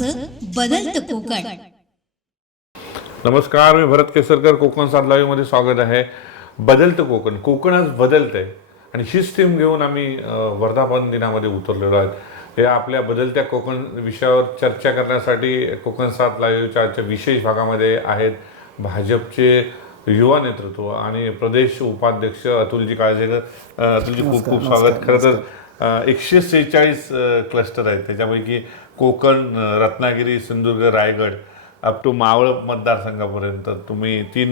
आमचं बदलतं कोकण. नमस्कार, मी भरत केसरकर. कोकण 7 लाईव्हमध्ये स्वागत आहे. बदलतं कोकण, कोकण आज बदलतंय आणि हीच थीम घेऊन आम्ही वर्धापन दिनामध्ये उतरलेलो आहोत. हे आपल्या बदलत्या कोकण विषयावर चर्चा करण्यासाठी कोकण 7 लाईव्हच्या आजच्या विशेष भागामध्ये आहेत भाजपचे युवा नेतृत्व आणि प्रदेश उपाध्यक्ष अतुलजी काळजेकर. अतुलजी, खूप खूप स्वागत. खरं तर 146 क्लस्टर आहेत, त्याच्यापैकी कोकण, रत्नागिरी, सिंधुदुर्ग, रायगड अप टू मावळ मतदारसंघापर्यंत तुम्ही 3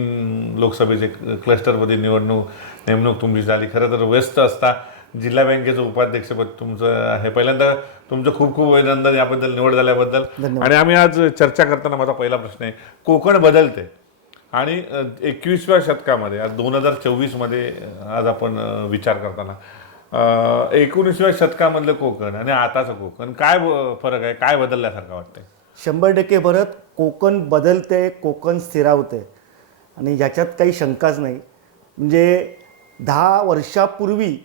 लोकसभेचे क्लस्टरमध्ये नेमणूक तुमची झाली. खरं तर व्यस्त असता जिल्हा बँकेचं उपाध्यक्षपद तुमचं आहे. पहिल्यांदा तुमचं खूप खूप अभिनंदन याबद्दल, निवड झाल्याबद्दल. आणि आम्ही आज चर्चा करताना माझा पहिला प्रश्न आहे, कोकण बदलते आणि 21व्या शतकामध्ये आज 2024मध्ये आज आपण विचार करताना 19व्या शतकामधलं कोकण आणि आताचं कोकण काय फरक आहे, काय बदलल्यासारखं वाटतंय? 100% भरत, कोकण बदलते, कोकण स्थिरावते आणि ह्याच्यात काही शंकाच नाही. म्हणजे 10 वर्षापूर्वी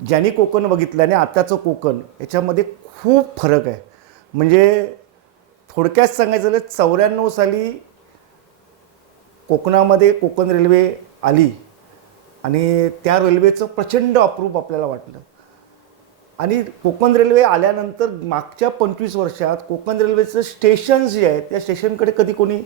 ज्यांनी कोकण बघितलं आणि आताचं कोकण याच्यामध्ये खूप फरक आहे. म्हणजे थोडक्यात सांगायचं झालं, 94 साली कोकणामध्ये कोकण रेल्वे आली आणि त्या रेल्वेचं प्रचंड अप्रूप आपल्याला वाटलं. आणि कोकण रेल्वे आल्यानंतर मागच्या 25 वर्षात कोकण रेल्वेचं स्टेशन्स जे आहेत त्या स्टेशनकडे कधी कोणी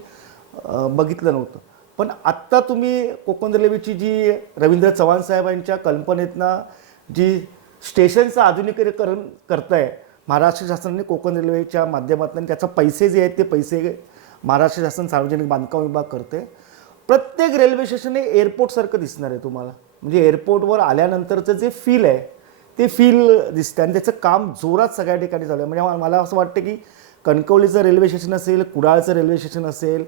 बघितलं नव्हतं. पण आत्ता तुम्ही कोकण रेल्वेची जी रवींद्र चव्हाण साहेबांच्या कल्पनेतनं जी स्टेशनचं आधुनिकीकरण करताय महाराष्ट्र शासनाने कोकण रेल्वेच्या माध्यमातून, त्याचा पैसे जे आहेत ते पैसे महाराष्ट्र शासन सार्वजनिक बांधकाम विभाग करते. प्रत्येक रेल्वे स्टेशन हे एअरपोर्टसारखं दिसणार आहे तुम्हाला. म्हणजे एअरपोर्टवर आल्यानंतरचं जे फील आहे ते फील दिसतं आणि त्याचं काम जोरात सगळ्या ठिकाणी झालं आहे. म्हणजे मला असं वाटतं की कणकवलीचं रेल्वे स्टेशन असेल, कुडाळचं रेल्वे स्टेशन असेल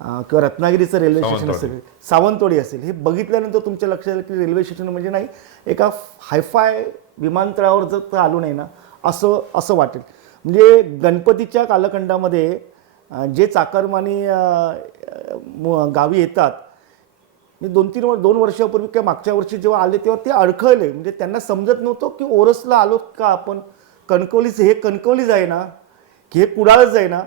किंवा रत्नागिरीचं रेल्वे स्टेशन असेल, सावंतवाडी असेल, हे बघितल्यानंतर तुमच्या लक्षात येईल की रेल्वे स्टेशन म्हणजे नाही एका हायफाय विमानतळावर जर आलो नाही ना असं वाटेल. म्हणजे गणपतीच्या कालखंडामध्ये जे चाकरमानी गावी येतात, मी 2 वर्षापूर्वी किंवा मागच्या वर्षी जेव्हा आले तेव्हा ते अडखळले. म्हणजे त्यांना समजत नव्हतं की ओरसला आलो का आपण, कणकवलीचं हे कणकवलीच आहे ना की हे कुडाळच आहे ना.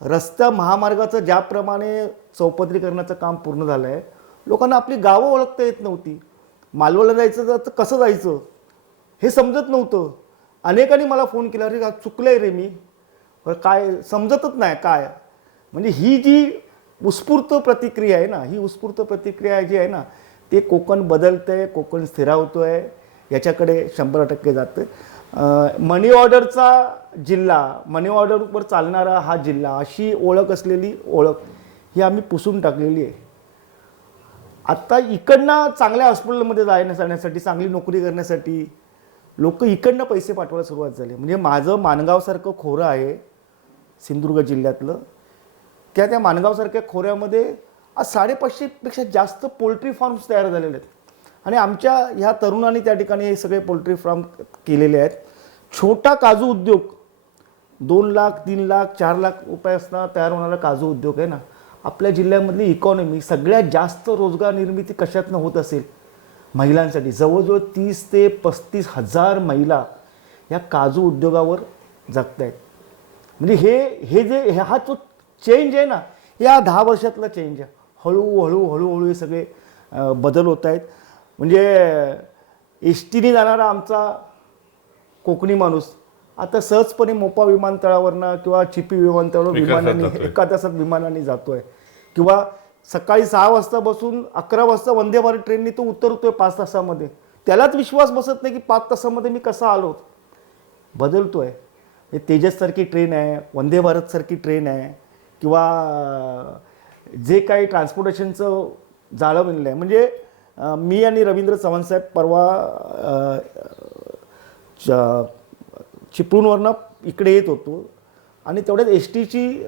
रस्ता महामार्गाचं ज्याप्रमाणे चौपदरीकरणाचं काम पूर्ण झालं आहे, लोकांना आपली गावं ओळखता येत नव्हती. मालवणला जायचं तर कसं जायचं हे समजत नव्हतं. अनेकांनी मला फोन केला, अरे चुकलं आहे रे मी, काय समजतच नाही काय. म्हणजे ही जी उत्स्फूर्त प्रतिक्रिया आहे ना, ही उत्स्फूर्त प्रतिक्रिया जी आहे ना, ते कोकण बदलतं आहे, कोकण स्थिरावतो आहे, याच्याकडे 100% जातं. मनी ऑर्डरचा जिल्हा, मनी ऑर्डरवर चालणारा हा जिल्हा, अशी ओळख असलेली ओळख ही आम्ही पुसून टाकलेली आहे. आत्ता इकडनं चांगल्या हॉस्पिटलमध्ये जाण्यासाठी, चांगली नोकरी करण्यासाठी लोक इकडनं पैसे पाठवायला सुरुवात झाली. म्हणजे माझं माणगावसारखं खोरं आहे सिंधुदुर्ग जिल्ह्यातलं, त्या माणगावसारख्या खोऱ्यामध्ये आज 550पेक्षा जास्त पोल्ट्री फार्म्स तयार झालेले आहेत. आणि आमच्या ह्या तरुणांनी त्या ठिकाणी हे सगळे पोल्ट्री फार्म केलेले आहेत. छोटा काजू उद्योग 2 लाख, 3 लाख, 4 लाख रुपयासनं तयार होणारा काजू उद्योग आहे ना, आपल्या जिल्ह्यामधली इकॉनॉमी सगळ्यात जास्त रोजगार निर्मिती कशातनं होत असेल, महिलांसाठी. जवळजवळ 30 ते 35 हजार महिला या काजू उद्योगावर जगत आहेत. म्हणजे हा जो चेंज आहे ना, या 10 वर्षातला चेंज आहे. हळूहळू हे सगळे बदल होत आहेत. म्हणजे एसटीने जाणारा आमचा कोकणी माणूस आता सहजपणे मोपा विमानतळावरनं किंवा चिपी विमानतळावर विमानाने 1 तासात विमानाने जातो आहे. किंवा सकाळी 6 वाजता बसून 11 वाजता वंदे भारत ट्रेननी तो उतरतोय 5 तासामध्ये. त्यालाच विश्वास बसत नाही की 5 तासामध्ये मी कसा आलो. बदलतो आहे. तेजससारखी ट्रेन आहे, वंदे भारतसारखी ट्रेन आहे, किंवा जे काही ट्रान्सपोर्टेशनचं जाळं बनलं आहे. म्हणजे मी आणि रवींद्र चव्हाण साहेब परवा चिपळूणवरनं इकडे येत होतो आणि तेवढ्यात एस टीची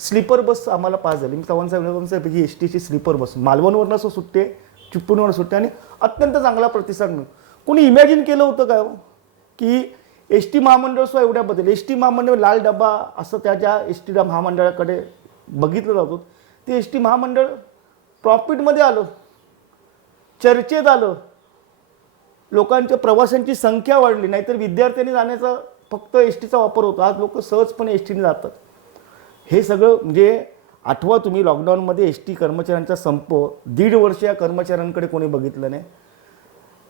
स्लीपर बस आम्हाला पास झाली. मी चव्हाण साहेब ही एस टीची स्लीपर बस मालवणवरनं असं सुटते, चिपळूणवर सुटते आणि अत्यंत चांगला प्रतिसाद मिळतो. कोणी इमॅजिन केलं होतं का की एस टी महामंडळ सुद्धा एवढ्या बदल. एस टी महामंडळ लाल डबा असं त्या ज्या एस टी महामंडळाकडे बघितलं जातं, ते एस टी महामंडळ प्रॉफिटमध्ये आलं, चर्चेत आलं, लोकांच्या प्रवाशांची संख्या वाढली. नाहीतर विद्यार्थ्यांनी जाण्याचा फक्त एस टीचा वापर होतो. आज लोक सहजपणे एस टीने जातात. हे सगळं म्हणजे आठवा तुम्ही लॉकडाऊनमध्ये एस टी कर्मचाऱ्यांचा संप 1.5 वर्ष या कर्मचाऱ्यांकडे कोणी बघितलं नाही.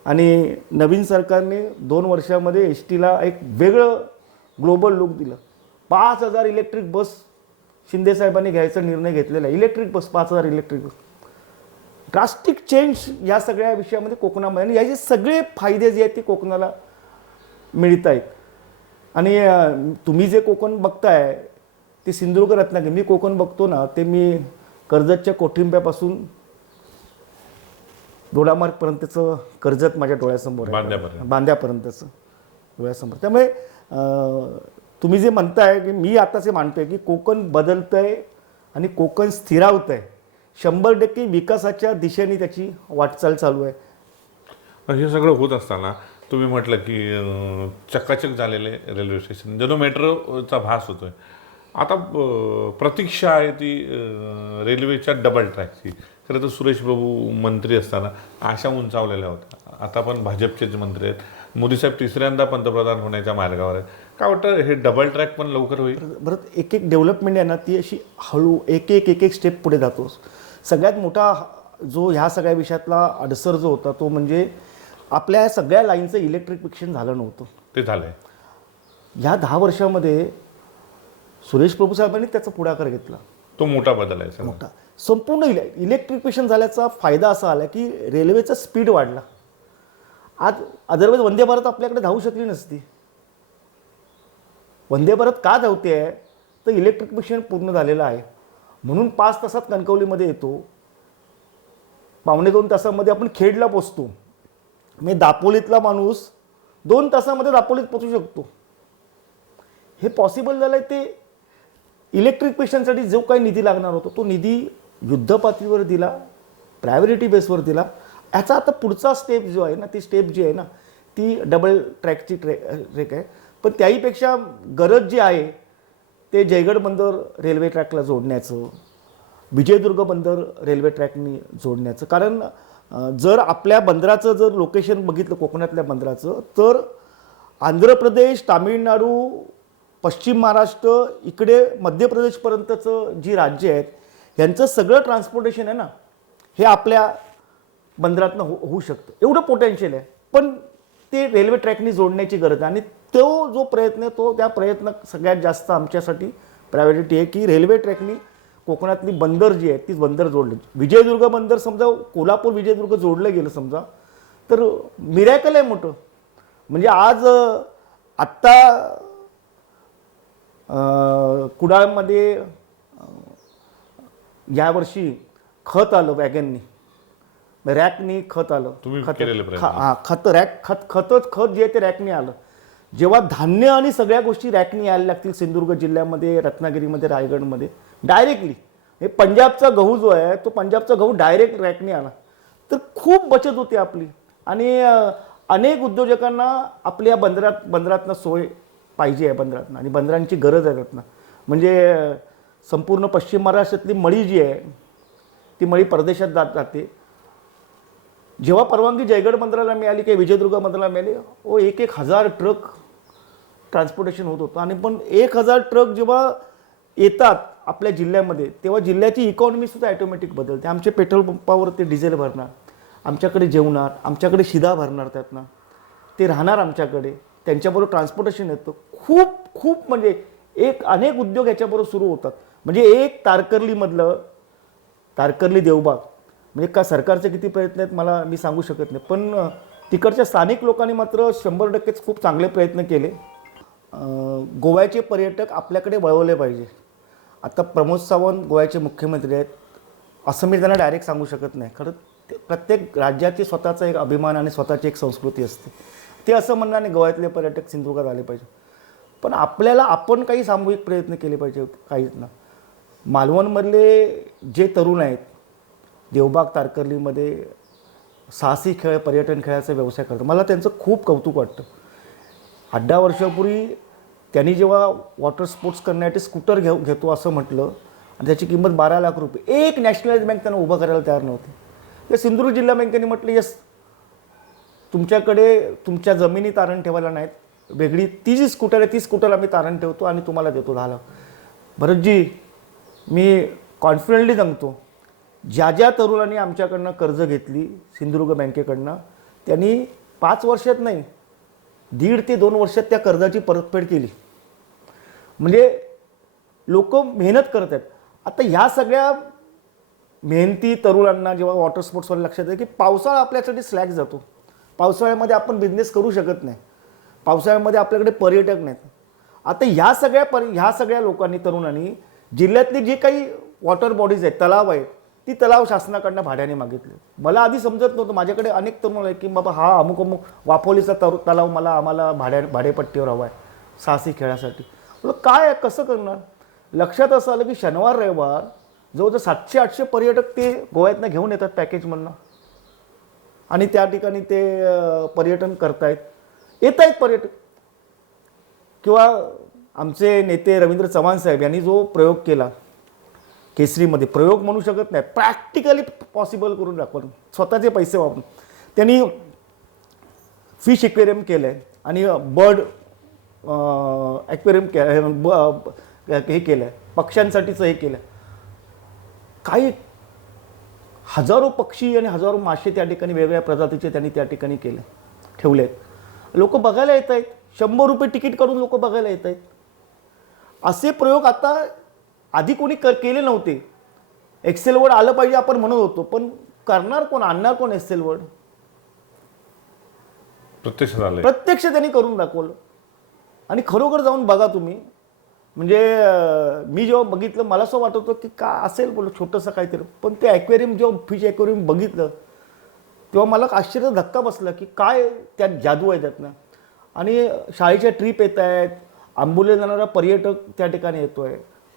आणि नवीन सरकारने 2 वर्षामध्ये एस टीला एक वेगळं ग्लोबल लुक दिलं. 5,000 इलेक्ट्रिक बस शिंदे साहेबांनी घ्यायचा निर्णय घेतलेला आहे. Electric bus 5,000 electric bus. Drastic change या सगळ्या विषयामध्ये कोकणामध्ये, आणि याचे सगळे फायदे जे आहेत ते कोकणाला मिळत आहेत. आणि तुम्ही जे कोकण बघताय ते सिंधुदुर्ग रत्नागिरी, मी कोकण बघतो ना ते मी कर्जतच्या कोठिंब्यापासून दोडामार्गपर्यंतचं कर्जत माझ्या डोळ्यासमोर आहे, बांद्यापर्यंतचं डोळ्यासमोर. त्यामुळे तुम्ही जे म्हणताय की मी आताच मानतोय की कोकण बदलतंय आणि कोकण स्थिरावतंय. 100% विकासाच्या दिशेने त्याची वाटचाल चालू आहे. हे सगळं होत असताना तुम्ही म्हटलं की चकाचक झालेले रेल्वे स्टेशन, जणू मेट्रोचा भास होतोय. आता प्रतीक्षा आहे ती रेल्वेच्या डबल ट्रॅकची. खरं तर सुरेश प्रभू मंत्री असताना आशा उंचावलेल्या होत्या. आता पण भाजपचेच मंत्री आहेत. मोदी साहेब 3ऱ्यांदा पंतप्रधान होण्याच्या मार्गावर आहेत. काय वाटतं हे डबल ट्रॅक पण लवकर होईल? बरं, एक एक डेव्हलपमेंट आहे ना ती अशी हळू एक एक स्टेप पुढे जातो. सगळ्यात मोठा जो ह्या सगळ्या विषयातला अडसर जो होता तो म्हणजे आपल्या सगळ्या लाईनचं इलेक्ट्रिफिकेशन झालं नव्हतं. ते झालंय. ह्या 10 वर्षामध्ये सुरेश प्रभू साहेबांनी त्याचा पुढाकार घेतला. तो मोठा बदल आहे. मोठा संपूर्ण इलेक्ट्रिफिकेशन झाल्याचा फायदा असा आला की रेल्वेचा स्पीड वाढला. आज अदरवाईज वंदे भारत आपल्याकडे धावू शकली नसती. वंदे भारत का धावते आहे तर इलेक्ट्रिफिकेशन पूर्ण झालेलं आहे म्हणून 5 तासात कणकवलीमध्ये येतो, 1.25 तासामध्ये आपण खेडला पोचतो. म्हणजे दापोलीतला माणूस 2 तासामध्ये दापोलीत पोचू शकतो. हे पॉसिबल झालं आहे ते इलेक्ट्रिफिकेशनसाठी जो काही निधी लागणार होता तो निधी युद्धपातळीवर दिला, प्रायोरिटी बेसवर दिला. याचा आता पुढचा स्टेप जो आहे ना ती स्टेप जी आहे ना ती डबल ट्रॅकची ट्रॅक आहे. पण त्याहीपेक्षा गरज जी आहे ते जयगड बंदर रेल्वे ट्रॅकला जोडण्याचं, विजयदुर्ग बंदर रेल्वे ट्रॅकनी जोडण्याचं. कारण जर आपल्या बंदराचं जर लोकेशन बघितलं कोकणातल्या बंदराचं तर आंध्र प्रदेश, तामिळनाडू, पश्चिम महाराष्ट्र इकडे मध्य प्रदेशपर्यंतचं जी राज्य आहेत यांचं सगळं ट्रान्सपोर्टेशन आहे ना हे आपल्या बंदरातनं होऊ शकतं. एवढं पोटेन्शियल आहे. पण ते रेल्वे ट्रॅकनी जोडण्याची गरज आहे. आणि तो जो प्रयत्न आहे त्या प्रयत्न सगळ्यात जास्त आमच्यासाठी प्रायोरिटी आहे की रेल्वे ट्रॅकनी कोकणातली बंदर जी आहेत ती बंदर जोडली. विजयदुर्ग बंदर समजा कोल्हापूर विजयदुर्ग जोडलं गेलं समजा तर मिरॅकल आहे मोठं. म्हणजे आज आत्ता कुडाळमध्ये यावर्षी खत आलं वॅगननी, रॅकनी खत आलं. खत जे आहे ते रॅकनी आलं. जेव्हा धान्य आणि सगळ्या गोष्टी रॅकनी यायला लागतील सिंधुदुर्ग जिल्ह्यामध्ये, रत्नागिरीमध्ये, रायगडमध्ये डायरेक्टली, हे पंजाबचा गहू जो आहे तो पंजाबचा गहू डायरेक्ट रॅकनी आला तर खूप बचत होते आपली. आणि अनेक उद्योजकांना आपल्या बंदरातनं सोय पाहिजे आहे बंदरातनं आणि बंदरांची गरज आहे त्यातनं. म्हणजे संपूर्ण पश्चिम महाराष्ट्रातली मळी जी आहे ती मळी परदेशात जाते. जेव्हा परवानगी जयगड बंदराला मिळाली किंवा विजयदुर्ग बंदराला मिळाली 1,000 ट्रक ट्रान्सपोर्टेशन होत होतं. आणि पण 1,000 ट्रक जेव्हा येतात आपल्या जिल्ह्यामध्ये तेव्हा जिल्ह्याची इकॉनॉमीसुद्धा ॲटोमॅटिक बदलते. आमचे पेट्रोल पंपावर ते डिझेल भरणार, आमच्याकडे जेवणार, आमच्याकडे शिधा भरणार, त्यातनं ते राहणार आमच्याकडे, त्यांच्याबरोबर ट्रान्सपोर्टेशन येतं. खूप म्हणजे अनेक उद्योग याच्याबरोबर सुरू होतात. म्हणजे एक तारकर्ली देवबाग म्हणजे का सरकारचे किती प्रयत्न आहेत मी सांगू शकत नाही. पण तिकडच्या स्थानिक लोकांनी मात्र 100% खूप चांगले प्रयत्न केले. गोव्याचे पर्यटक आपल्याकडे वळवले पाहिजे. आता प्रमोद सावंत गोव्याचे मुख्यमंत्री आहेत असं मी त्यांना डायरेक्ट सांगू शकत नाही. खरं प्रत्येक राज्याची स्वतःचा एक अभिमान आणि स्वतःची एक संस्कृती असते. ते असं म्हणणार नाही गोव्यातले पर्यटक सिंधुदुर्गात आले पाहिजे. पण आपण काही सामूहिक प्रयत्न केले पाहिजे. काहीच ना मालवणमधले जे तरुण आहेत देवबाग तारकर्लीमध्ये साहसी खेळ पर्यटन खेळाचा व्यवसाय करतात, मला त्यांचं खूप कौतुक वाटतं. 8-10 वर्षापूर्वी त्यांनी जेव्हा वॉटर स्पोर्ट्स करण्यासाठी स्कूटर घेतो असं म्हटलं आणि त्याची किंमत 12 लाख रुपये, एक नॅशनलाइज बँक त्यांना उभं करायला तयार नव्हती. या सिंधुदुर्ग जिल्हा बँकेने म्हटलं यस तुमच्याकडे तुमच्या जमिनी तारण ठेवायला नाहीत, वेगळी ती जी स्कूटर आहे ती स्कूटर आम्ही तारण ठेवतो आणि तुम्हाला देतो 10 लाख. भरतजी, मी कॉन्फिडेंटली सांगतो, ज्या ज्या तरुणांनी आमच्याकडनं कर्ज घेतली सिंधुदुर्ग बँकेकडनं, त्यांनी 5 वर्षात नाही 1.5 ते 2 वर्षात त्या कर्जाची परतफेड केली. म्हणजे लोक मेहनत करत आहेत. आता ह्या सगळ्या मेहनती तरुणांना जेव्हा वॉटर स्पोर्ट्सवर लक्षात येतं की पावसाळा आपल्यासाठी स्लॅक जातो, पावसाळ्यामध्ये आपण बिझनेस करू शकत नाही, पावसाळ्यामध्ये आपल्याकडे पर्यटक नाहीत. आता ह्या सगळ्या लोकांनी तरुणांनी जिल्ह्यातली जी काही वॉटर बॉडीज आहेत, तलाव आहेत, ती तलाव शासनाकडनं भाड्याने मागितले. मला आधी समजत नव्हतं, माझ्याकडे अनेक तरुण आहेत की बाबा हा अमुक वाफोलीचा तलाव आम्हाला भाडेपट्टीवर हवा आहे साहसी खेळासाठी. म्हटलं काय आहे, कसं करणार. लक्षात असं आलं की शनिवार रविवार जवळजवळ 700-800 पर्यटक ते गोव्यातनं घेऊन येतात पॅकेजमधनं आणि त्या ठिकाणी ते पर्यटन करतायत, येत आहेत पर्यटक. किंवा आमचे नेते रवींद्र चव्हाण साहेब यांनी जो प्रयोग केला केसरीमध्ये, प्रयोग म्हणू शकत नाही, प्रॅक्टिकली पॉसिबल करून दाखवलं स्वतःचे पैसे वापरून. त्यांनी फिश एक्वेरियम केलं आहे आणि बर्ड ॲक्वेरियम हे केलं आहे, पक्ष्यांसाठीचं हे केलं आहे. काही हजारो पक्षी आणि हजारो मासे त्या ठिकाणी वेगवेगळ्या प्रजातीचे त्यांनी त्या ठिकाणी ठेवले आहेत. लोक बघायला येत आहेत, 100 रुपये तिकीट काढून लोक बघायला येत आहेत. असे प्रयोग आता आधी कोणी केले नव्हते. एक्सेल वर्ड आलं पाहिजे आपण म्हणत होतो, पण करणार कोण, आणणार कोण एक्सेल वर्ड. प्रत्यक्ष त्यांनी करून दाखवलं आणि खरोखर जाऊन बघा तुम्ही. म्हणजे मी जेव्हा बघितलं मला असं वाटत होतं की का असेल बोल छोटंसं काहीतरी, पण ते ॲक्वेरियम जेव्हा फिश ॲक्वेरियम बघितलं तेव्हा मला आश्चर्य धक्का बसला की काय त्यात जादू आहे त्यातनं. आणि शाळेच्या ट्रिप येत आहेत, आंबोलीला जाणारा पर्यटक त्या ठिकाणी येतो आहे.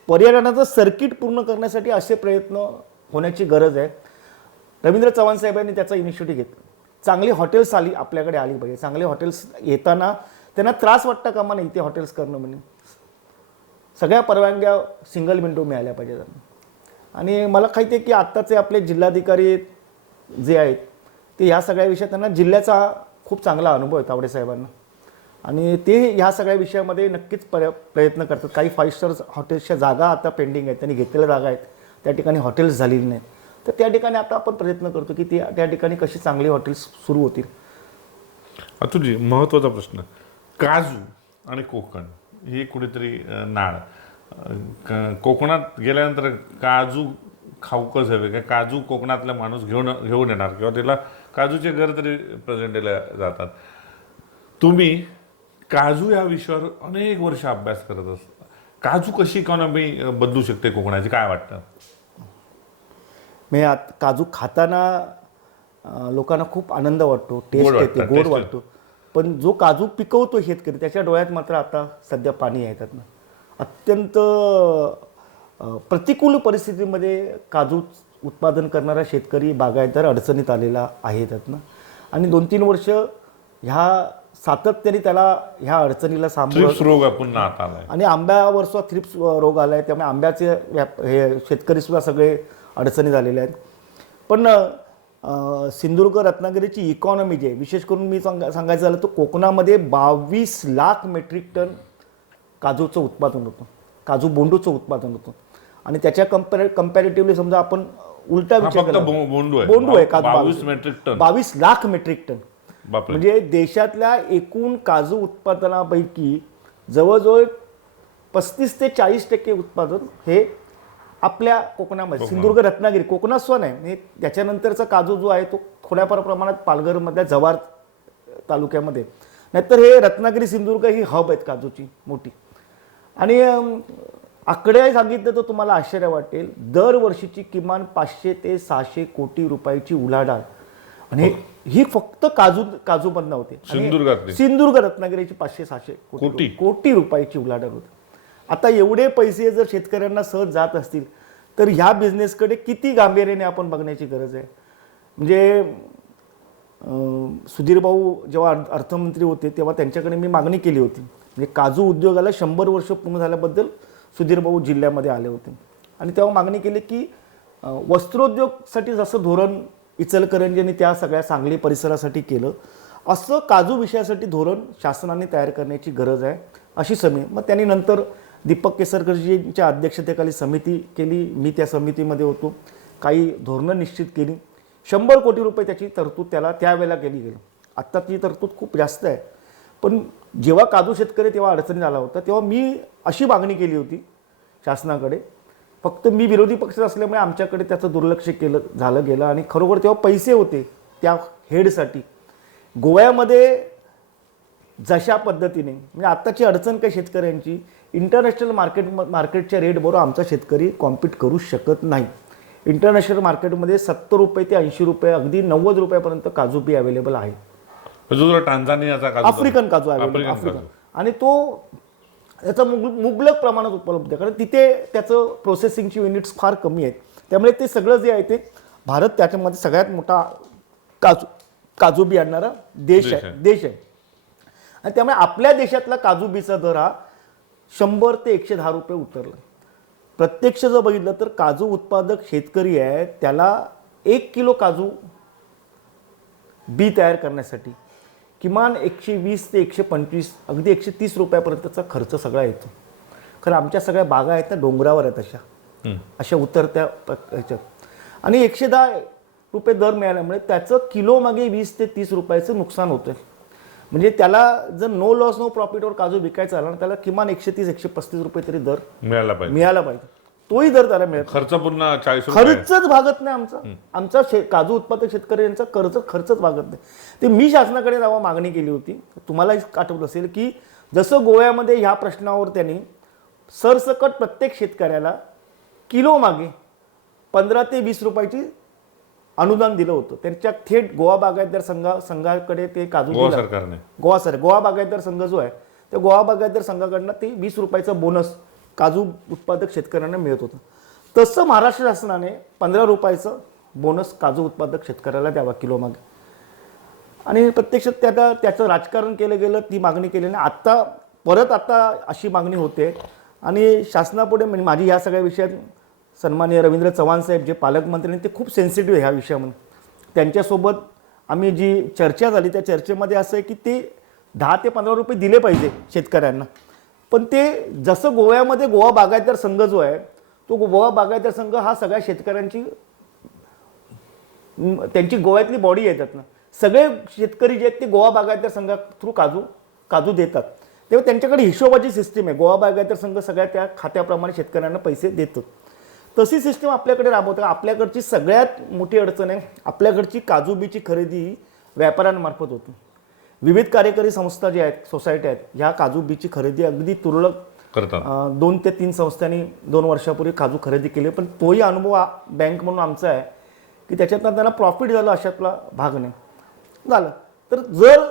पर्यटनाचं सर्किट पूर्ण करण्यासाठी असे प्रयत्न होण्याची गरज आहे. रवींद्र चव्हाण साहेबांनी त्याचा इनिशिएटिव्ह घेतला. चांगली हॉटेल्स आपल्याकडे आली पाहिजे. चांगले हॉटेल्स येताना त्यांना त्रास वाटता कामा नाही ते हॉटेल्स करणं. म्हणजे सगळ्या परवानग्या सिंगल विंडो मिळाल्या पाहिजेत. आणि मला माहिती आहे की आत्ताचे आपले जिल्हाधिकारी जे आहेत ते ह्या सगळ्या विषयात त्यांना जिल्ह्याचा खूप चांगला अनुभव आहे तावडे साहेबांना, आणि ते ह्या सगळ्या विषयामध्ये नक्कीच प्रयत्न करतात. काही 5 स्टार हॉटेल्सच्या जागा आता पेंडिंग आहेत, त्यांनी घेतलेल्या जागा आहेत, त्या ठिकाणी हॉटेल्स झालेली नाहीत. तर त्या ठिकाणी आता आपण प्रयत्न करतो की त्या ठिकाणी कशी चांगली हॉटेल्स सुरू होतील. अतुलजी, महत्त्वाचा प्रश्न, काजू आणि कोकण ही कुठेतरी नाळ. कोकणात गेल्यानंतर काजू खाऊकच हवे का, काजू कोकणातला माणूस घेऊन येणार किंवा त्याला काजूचे घर तरी प्रेझेंट केले जातात. तुम्ही काजू या विषयावर अनेक वर्ष अभ्यास करत असता. काजू कशी इकॉनॉमी बदलू शकते कोकणाची, काय वाटतं? मी काजू खाताना लोकांना खूप आनंद वाटतो, टेस्ट येते, गोड वाटतो. पण जो काजू पिकवतो शेतकरी त्याच्या डोळ्यात मात्र आता सध्या पाणी आहे. त्यातनं अत्यंत प्रतिकूल परिस्थितीमध्ये काजू उत्पादन करणारा शेतकरी बागायतदार अडचणीत आलेला आहे त्यातनं. आणि 2-3 वर्ष ह्या सातत्याने त्याला ह्या अडचणीला रोग पुन्हा आता आलाय आणि आंब्यावर सुद्धा थ्रिप्स रोग आलाय. त्यामुळे आंब्याचे हे शेतकरी सुद्धा सगळे अडचणी झालेले आहेत. पण सिंधुदुर्ग रत्नागिरीची इकॉनॉमी जी आहे, विशेष करून मी सांगायचं झालं तर कोकणामध्ये 22 लाख मेट्रिक टन काजूचं उत्पादन होतं, काजू बोंडूचं उत्पादन होतं. आणि त्याच्या कम्पॅरेटिव्हली समजा आपण उलटा विचार केला, बोंडू आहे काजू 22 लाख मेट्रिक टन. म्हणजे देशातल्या एकूण काजू उत्पादनापैकी जवळजवळ 35 ते 40% उत्पादन हे आपल्या कोकणामध्ये, सिंधुदुर्ग रत्नागिरी, कोकणात स्वतः नाही. त्याच्यानंतरचा काजू जो आहे तो थोड्याफार प्रमाणात पालघरमधल्या जव्हार तालुक्यामध्ये, नाहीतर हे रत्नागिरी सिंधुदुर्ग ही हब आहेत काजूची मोठी. आणि आकडे सांगितलं तर तुम्हाला आश्चर्य वाटेल, दरवर्षीची किमान 500 ते 600 कोटी रुपयाची उलाढाल, आणि ही फक्त काजूमधनं होते. सिंधुदुर्ग रत्नागिरीची 500-600 कोटी रुपयाची उलाढाल होती. आता एवढे पैसे जर शेतकऱ्यांना सहज जात असतील तर ह्या बिझनेसकडे किती गांभीर्याने आपण बघण्याची गरज आहे. म्हणजे सुधीर भाऊ जेव्हा अर्थमंत्री होते तेव्हा त्यांच्याकडे मी मागणी केली होती. म्हणजे काजू उद्योगाला 100 वर्ष पूर्ण झाल्याबद्दल सुधीर भाऊ जिल्ह्यामध्ये आले होते आणि तेव्हा मागणी केली की वस्त्रोद्योगसाठी जसं धोरण इचलकरंजीने त्या सगळ्या सांगली परिसरासाठी केलं, असं काजू विषयासाठी धोरण शासनाने तयार करण्याची गरज आहे अशी समिती. मग त्यांनी नंतर दीपक केसरकरजींच्या अध्यक्षतेखाली समिती केली, मी त्या समितीमध्ये होतो, काही धोरणं निश्चित केली. 100 कोटी रुपये त्याची तरतूद त्याला त्यावेळेला केली गेली. आत्ता ती तरतूद खूप जास्त आहे. पण जेव्हा काजू शेतकरी तेव्हा अडचणीत आला होता तेव्हा मी अशी मागणी केली होती शासनाकडे. फक्त मी विरोधी पक्षात असल्यामुळे आमच्याकडे त्याचं दुर्लक्ष गेलं आणि खरोखर तेव्हा पैसे होते त्या हेडसाठी. गोव्यामध्ये जशा पद्धतीने म्हणजे आत्ताची अडचण काय शेतकऱ्यांची, इंटरनॅशनल मार्केटच्या रेटबरोबर आमचा शेतकरी कॉम्पीट करू शकत नाही. इंटरनॅशनल मार्केटमध्ये 70 रुपये ते 80 रुपये अगदी 90 रुपयापर्यंत काजू बी अवेलेबल आहे. टांझानियाचा काजू, आफ्रिकन काजू अवेलेबल, आफ्रिकन. आणि तो याचं मुबलक प्रमाणात उपलब्ध आहे, कारण तिथे त्याचं प्रोसेसिंगची युनिट्स फार कमी आहेत. त्यामुळे ते सगळं जे आहे ते भारत त्याच्यामध्ये सगळ्यात मोठा काजू बी आणणारा देश आहे. आणि त्यामुळे आपल्या देशातला काजू बीचा दर हा 100 ते 110 रुपये उतरला. प्रत्यक्ष जर बघितलं तर काजू उत्पादक शेतकरी आहे त्याला 1 किलो काजू बी तयार करण्यासाठी किमान 120 ते 125 अगदी 130 रुपयापर्यंतचा खर्च सगळा येतो. खरं आमच्या सगळ्या बागा आहेत ना डोंगरावर आहेत अशा उतरत्या ह्याच्यात, आणि 110 रुपये दर मिळाल्यामुळे त्याचं किलो मागे 20 ते 30 रुपयाचं नुकसान होतं. म्हणजे त्याला जर नो लॉस नो प्रॉफिटवर काजू विकायचा आला ना त्याला किमान 130-135 रुपये तरी दर मिळाला पाहिजे. तोही दर त्याला मिळत, खर्च पुन्हा 40 खर्चच भागत नाही आमचा काजू उत्पादक शेतकऱ्यांचा खर्चच भागत नाही. ते मी शासनाकडे जेव्हा मागणी केली होती, तुम्हाला आठवत असेल की जसं गोव्यामध्ये ह्या प्रश्नावर त्यांनी सरसकट प्रत्येक शेतकऱ्याला किलो मागे 15 ते 20 रुपयाची अनुदान दिलं होतं. त्यांच्या थेट गोवा बागायतदार संघाकडे ते काजू गोवा बागायतदार संघ जो आहे त्या गोवा बागायतदार संघाकडनं ते 20 रुपयाचा बोनस काजू उत्पादक शेतकऱ्यांना मिळत होतं. तसं महाराष्ट्र शासनाने 15 रुपयाचं बोनस काजू उत्पादक शेतकऱ्याला द्यावा किलो मागे. आणि प्रत्यक्षात त्याचं राजकारण केलं गेलं, ती मागणी केली नाही. आता अशी मागणी होते आणि शासनापुढे म्हणजे माझी ह्या सगळ्या विषयात सन्माननीय रवींद्र चव्हाण साहेब जे पालकमंत्री ते खूप सेन्सिटिव्ह आहे ह्या विषयामध्ये. त्यांच्यासोबत आम्ही जी चर्चा झाली त्या चर्चेमध्ये असं आहे की ते 10 ते 15 रुपये दिले पाहिजे शेतकऱ्यांना. पण ते जसं गोव्यामध्ये गोवा बागायतदार संघ जो आहे तो गोवा बागायतदार संघ हा सगळ्या शेतकऱ्यांची त्यांची गोव्यातली बॉडी येतात ना, सगळे शेतकरी जे आहेत ते गोवा बागायतदार संघा थ्रू काजू देतात. तेव्हा त्यांच्याकडे हिशोबाची सिस्टीम आहे. गोवा बागायतदार संघ सगळ्या त्या खात्याप्रमाणे शेतकऱ्यांना पैसे देतो. तशी सिस्टीम आपल्याकडे राबवतात. आपल्याकडची सगळ्यात मोठी अडचण आहे आपल्याकडची काजू बीची खरेदी व्यापाऱ्यांमार्फत होती. विविध कार्यकारी संस्था ज्या आहेत, सोसायटी आहेत, ह्या काजू बीची खरेदी अगदी तुरळक करतात. 2 ते 3 संस्थांनी 2 वर्षापूर्वी काजू खरेदी केली. पण तोही अनुभव बँक म्हणून आमचा आहे की त्याच्यातनं त्यांना प्रॉफिट झालं अशातला भाग नाही झालं. तर जर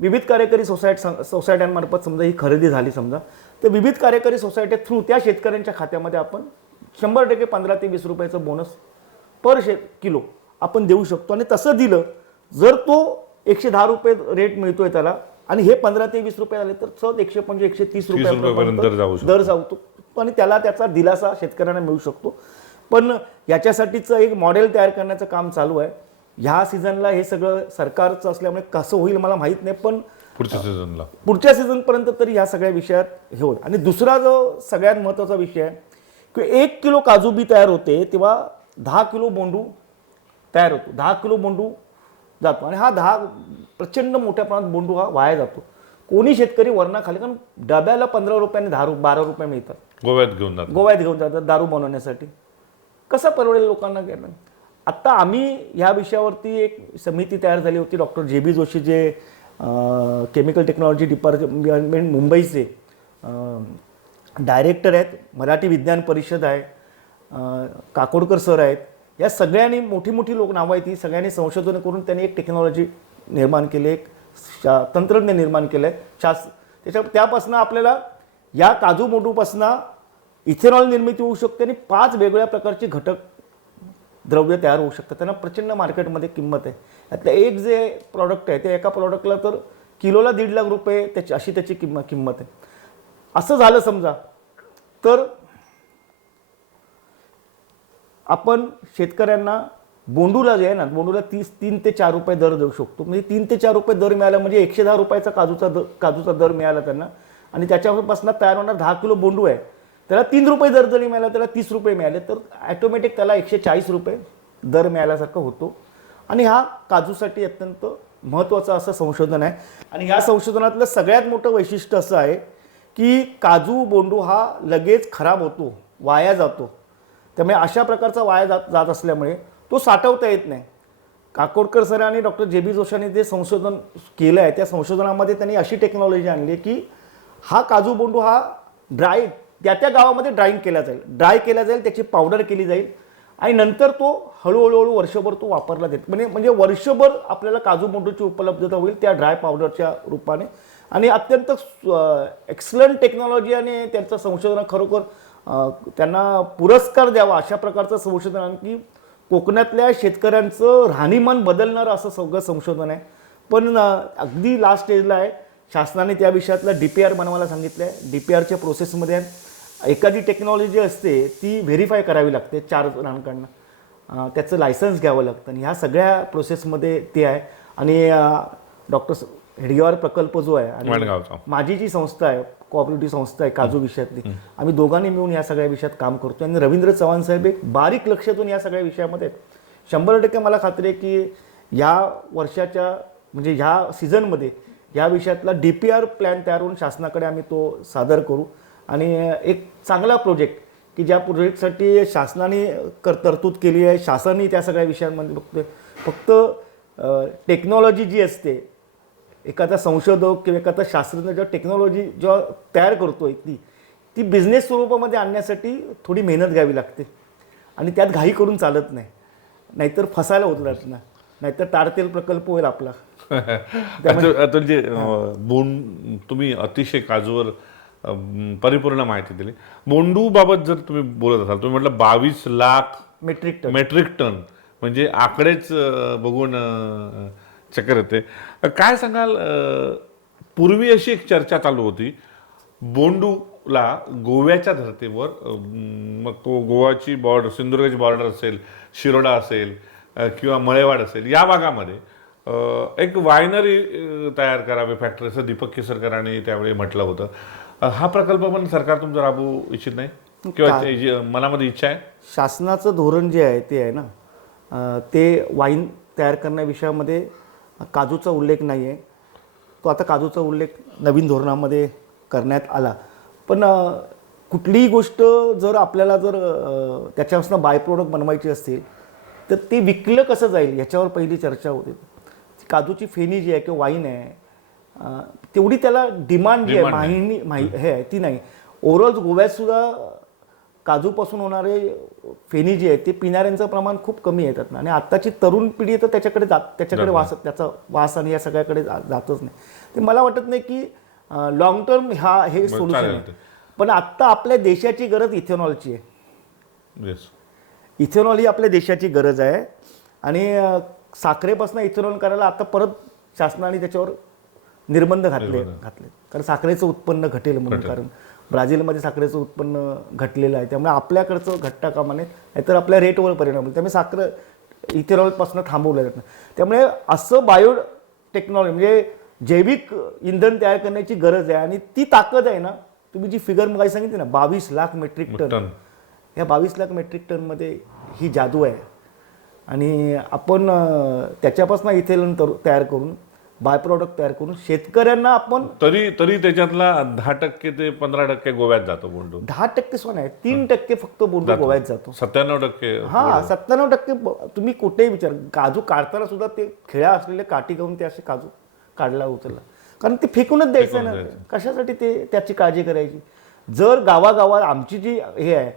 विविध कार्यकारी सोसायट्यांमार्फत समजा ही खरेदी झाली समजा, तर विविध कार्यकारी सोसायटी थ्रू त्या शेतकऱ्यांच्या खात्यामध्ये आपण 100% 15 ते 20 रुपयाचं बोनस पर किलो आपण देऊ शकतो. आणि तसं दिलं जर तो 110 रुपये रेट मिळतोय त्याला आणि हे 15 ते 20 रुपये आले तर सहज 125-130 रुपयापर्यंत दर जातो आणि त्याला त्याचा दिलासा शेतकऱ्यांना मिळू शकतो. पण याच्यासाठीचं एक मॉडेल तयार करण्याचं काम चालू आहे. ह्या सीझनला हे सगळं सरकारचं असल्यामुळे कसं होईल मला माहीत नाही, पण पुढच्या सीझनपर्यंत तरी ह्या सगळ्या विषयात हे होईल. आणि दुसरा जो सगळ्यात महत्त्वाचा विषय आहे की 1 किलो काजू बी तयार होते तेव्हा 10 किलो बोंडू तयार होतो. 10 किलो बोंडू जातो आणि हा 10 प्रचंड मोठ्या प्रमाणात बोंडू हा वाया जातो. कोणी शेतकरी वरणाखाली, कारण डब्याला 15 रुपयाने 12 रुपये मिळतात, गोव्यात घेऊन जातात दारू बनवण्यासाठी. कसं परवडेल लोकांना घेणं. आत्ता आम्ही ह्या विषयावरती एक समिती तयार झाली होती. डॉक्टर JB जोशी जे केमिकल टेक्नॉलॉजी डिपार्टमेंट मुंबईचे डायरेक्टर आहेत, मराठी विज्ञान परिषद आहे, काकोडकर सर आहेत, या सगळ्यांनी मोठी लोक नावं आहेत, ही सगळ्यांनी संशोधन करून त्यांनी एक टेक्नॉलॉजी निर्माण केली, एक तंत्रज्ञान निर्माण केलं आहे. त्यापासून आपल्याला या काजू मोडूपासून इथेनॉल निर्मिती होऊ शकते आणि 5 वेगवेगळ्या प्रकारचे घटक द्रव्य तयार होऊ शकतात. त्यांना प्रचंड मार्केटमध्ये किंमत आहे. त्यातलं एक जे प्रॉडक्ट आहे ते एका प्रॉडक्टला तर किलोला 1.5 लाख रुपये अशी त्याची किंमत आहे. असं झालं समजा तर आपण शेतकऱ्यांना बोंडूला जे आहे ना, बोंडूला 3 ते 4 रुपये दर देऊ शकतो. म्हणजे 3 ते 4 रुपये दर मिळाला म्हणजे 110 रुपयाचा काजूचा दर मिळाला त्यांना. आणि त्याच्यापासून तयार होणार 10 किलो बोंडू आहे, त्याला 3 रुपये दर जरी मिळाला, त्याला 30 रुपये मिळाले, तर ॲटोमॅटिक त्याला 140 रुपये दर मिळाल्यासारखं होतो. आणि हा काजूसाठी अत्यंत महत्त्वाचं असं संशोधन आहे. आणि ह्या संशोधनातलं सगळ्यात मोठं वैशिष्ट्य असं आहे की काजू बोंडू हा लगेच खराब होतो, वाया जातो. त्यामुळे अशा प्रकारचा वाया जात असल्यामुळे तो साठवता येत नाही. काकोडकर सर आणि डॉक्टर जे.बी. जोशांनी जे संशोधन केलं आहे, त्या संशोधनामध्ये त्यांनी अशी टेक्नॉलॉजी आणली की हा काजू बोंडू हा त्या गावामध्ये ड्राय केला जाईल, त्याची पावडर केली जाईल आणि नंतर तो हळूहळू वर्षभर तो वापरला जाईल. म्हणजे वर्षभर आपल्याला काजू बोंडूची उपलब्धता होईल त्या ड्राय पावडरच्या रूपाने. आणि अत्यंत एक्सलंट टेक्नॉलॉजी आणि त्यांचं संशोधन खरोखर त्यांना पुरस्कार द्यावा अशा प्रकारचं संशोधन आहे की कोकणातल्या शेतकऱ्यांचं राहणीमान बदलणारं असं सगळं संशोधन आहे. पण अगदी लास्ट स्टेजला आहे. शासनाने त्या विषयातला DPR बनवायला सांगितलं आहे. DPRच्या प्रोसेसमध्ये एखादी टेक्नॉलॉजी असते ती व्हेरीफाय करावी लागते 4 जणांकडनं, त्याचं लायसन्स घ्यावं लागतं. आणि ह्या सगळ्या प्रोसेसमध्ये ते आहे. आणि डॉक्टर हेडगेवार प्रकल्प जो आहे आणि माझी जी संस्था आहे, कोऑपरेटिव्ह संस्था आहे काजू विषयातली, आम्ही दोघांनी मिळून या सगळ्या विषयात काम करतो. आणि रवींद्र चव्हाण साहेब एक बारीक लक्ष देऊन या सगळ्या विषयामध्ये 100% मला खात्री आहे की या वर्षाच्या म्हणजे ह्या सीझनमध्ये या विषयातला DPR प्लॅन तयार होऊन शासनाकडे आम्ही तो सादर करू. आणि एक चांगला प्रोजेक्ट की ज्या प्रोजेक्टसाठी शासनाने तरतूद केली आहे, शासनाने त्या सगळ्या विषयांमध्ये फक्त टेक्नॉलॉजी जी असते, एखादा संशोधक किंवा एखादा शास्त्रज्ञ जेव्हा टेक्नॉलॉजी जेव्हा तयार करतो ती बिझनेस स्वरूपामध्ये आणण्यासाठी थोडी मेहनत घ्यावी लागते. आणि त्यात घाई करून चालत नाही, नाहीतर फसायला उतरत ना, नाहीतर तारतेल प्रकल्प होईल आपला. अतुलजी, तुम्ही अतिशय काजूवर परिपूर्ण माहिती दिली. बोंडू बाबत जर तुम्ही बोलत असाल, तुम्ही म्हटलं 22 लाख मेट्रिक टन म्हणजे आकडेच बघून चक्कर येते. काय सांगाल, पूर्वी अशी एक चर्चा चालू होती बोंडूला गोव्याच्या धर्तीवर, मग तो गोवाची बॉर्डर, सिंधुदुर्गाची बॉर्डर असेल, शिरोडा असेल किंवा मळेवाड असेल, या भागामध्ये एक वायनरी तयार करावे फॅक्टरी, असं दीपक केसरकरांनी त्यावेळी म्हटलं होतं. हा प्रकल्प पण सरकार तुमचं राबवू इच्छित नाही किंवा मनामध्ये इच्छा आहे? शासनाचं धोरण जे आहे ते आहे ना, ते वाईन तयार करण्याविषयामध्ये काजूचा उल्लेख नाही आहे. तो आता काजूचा उल्लेख नवीन धोरणामध्ये करण्यात आला. पण कुठलीही गोष्ट जर आपल्याला त्याच्यापासून बाय प्रोडक्ट बनवायची असेल तर ते विकलं कसं जाईल याच्यावर पहिली चर्चा होते. काजूची फेनी जी आहे किंवा वाईन आहे, तेवढी त्याला डिमांड जी आहे हे आहे ती नाही. ओव्हरऑल गोव्यातसुद्धा काजूपासून होणारे फेनी जी आहे ते पिणाऱ्यांचं प्रमाण खूप कमी येतात ना. आणि आत्ताची तरुण पिढी तर त्याच्याकडे त्याचा वास आणि या सगळ्याकडे जातच नाही. ते मला वाटत नाही की लॉंग टर्म हे सोल्युशन आहे. पण आत्ता आपल्या देशाची गरज इथेनॉलची आहे. इथेनॉल ही आपल्या देशाची गरज आहे. आणि साखरेपासून इथेनॉल करायला आता परत शासनाने त्याच्यावर निर्बंध घातले. कारण साखरेचं उत्पन्न घटेल म्हणून. कारण ब्राझीलमध्ये साखरेचं उत्पन्न घटलेलं आहे, त्यामुळे आपल्याकडचं घटता कामा नये, नाहीतर आपल्या रेटवर परिणाम होईल. त्यामुळे साखर इथेनॉलपासून थांबवलं जात नाही. त्यामुळे असं बायो टेक्नॉलॉजी म्हणजे जैविक इंधन तयार करण्याची गरज आहे. आणि ती ताकद आहे ना, तुम्ही जी फिगर मग सांगितली ना 22 लाख मेट्रिक टन, या 22 लाख मेट्रिक टनमध्ये ही जादू आहे. आणि आपण त्याच्यापासून इथेनॉल तयार करून बाय प्रॉडक्ट तयार करून शेतकऱ्यांना आपण तरी त्याच्यातला 10% ते 15% गोव्यात जातो बोंडू. 10% सोन आहे, 3% फक्त बोंडू गोव्यात जातो. 97% हा 97% तुम्ही कुठेही विचार. काजू काढताना सुद्धा ते खिळ्या असलेले काठी घेऊन ते असे काजू काढला उचलला, कारण ते फेकूनच द्यायचं ना. कशासाठी ते त्याची काळजी करायची. जर गावागावात आमची जी हे आहे,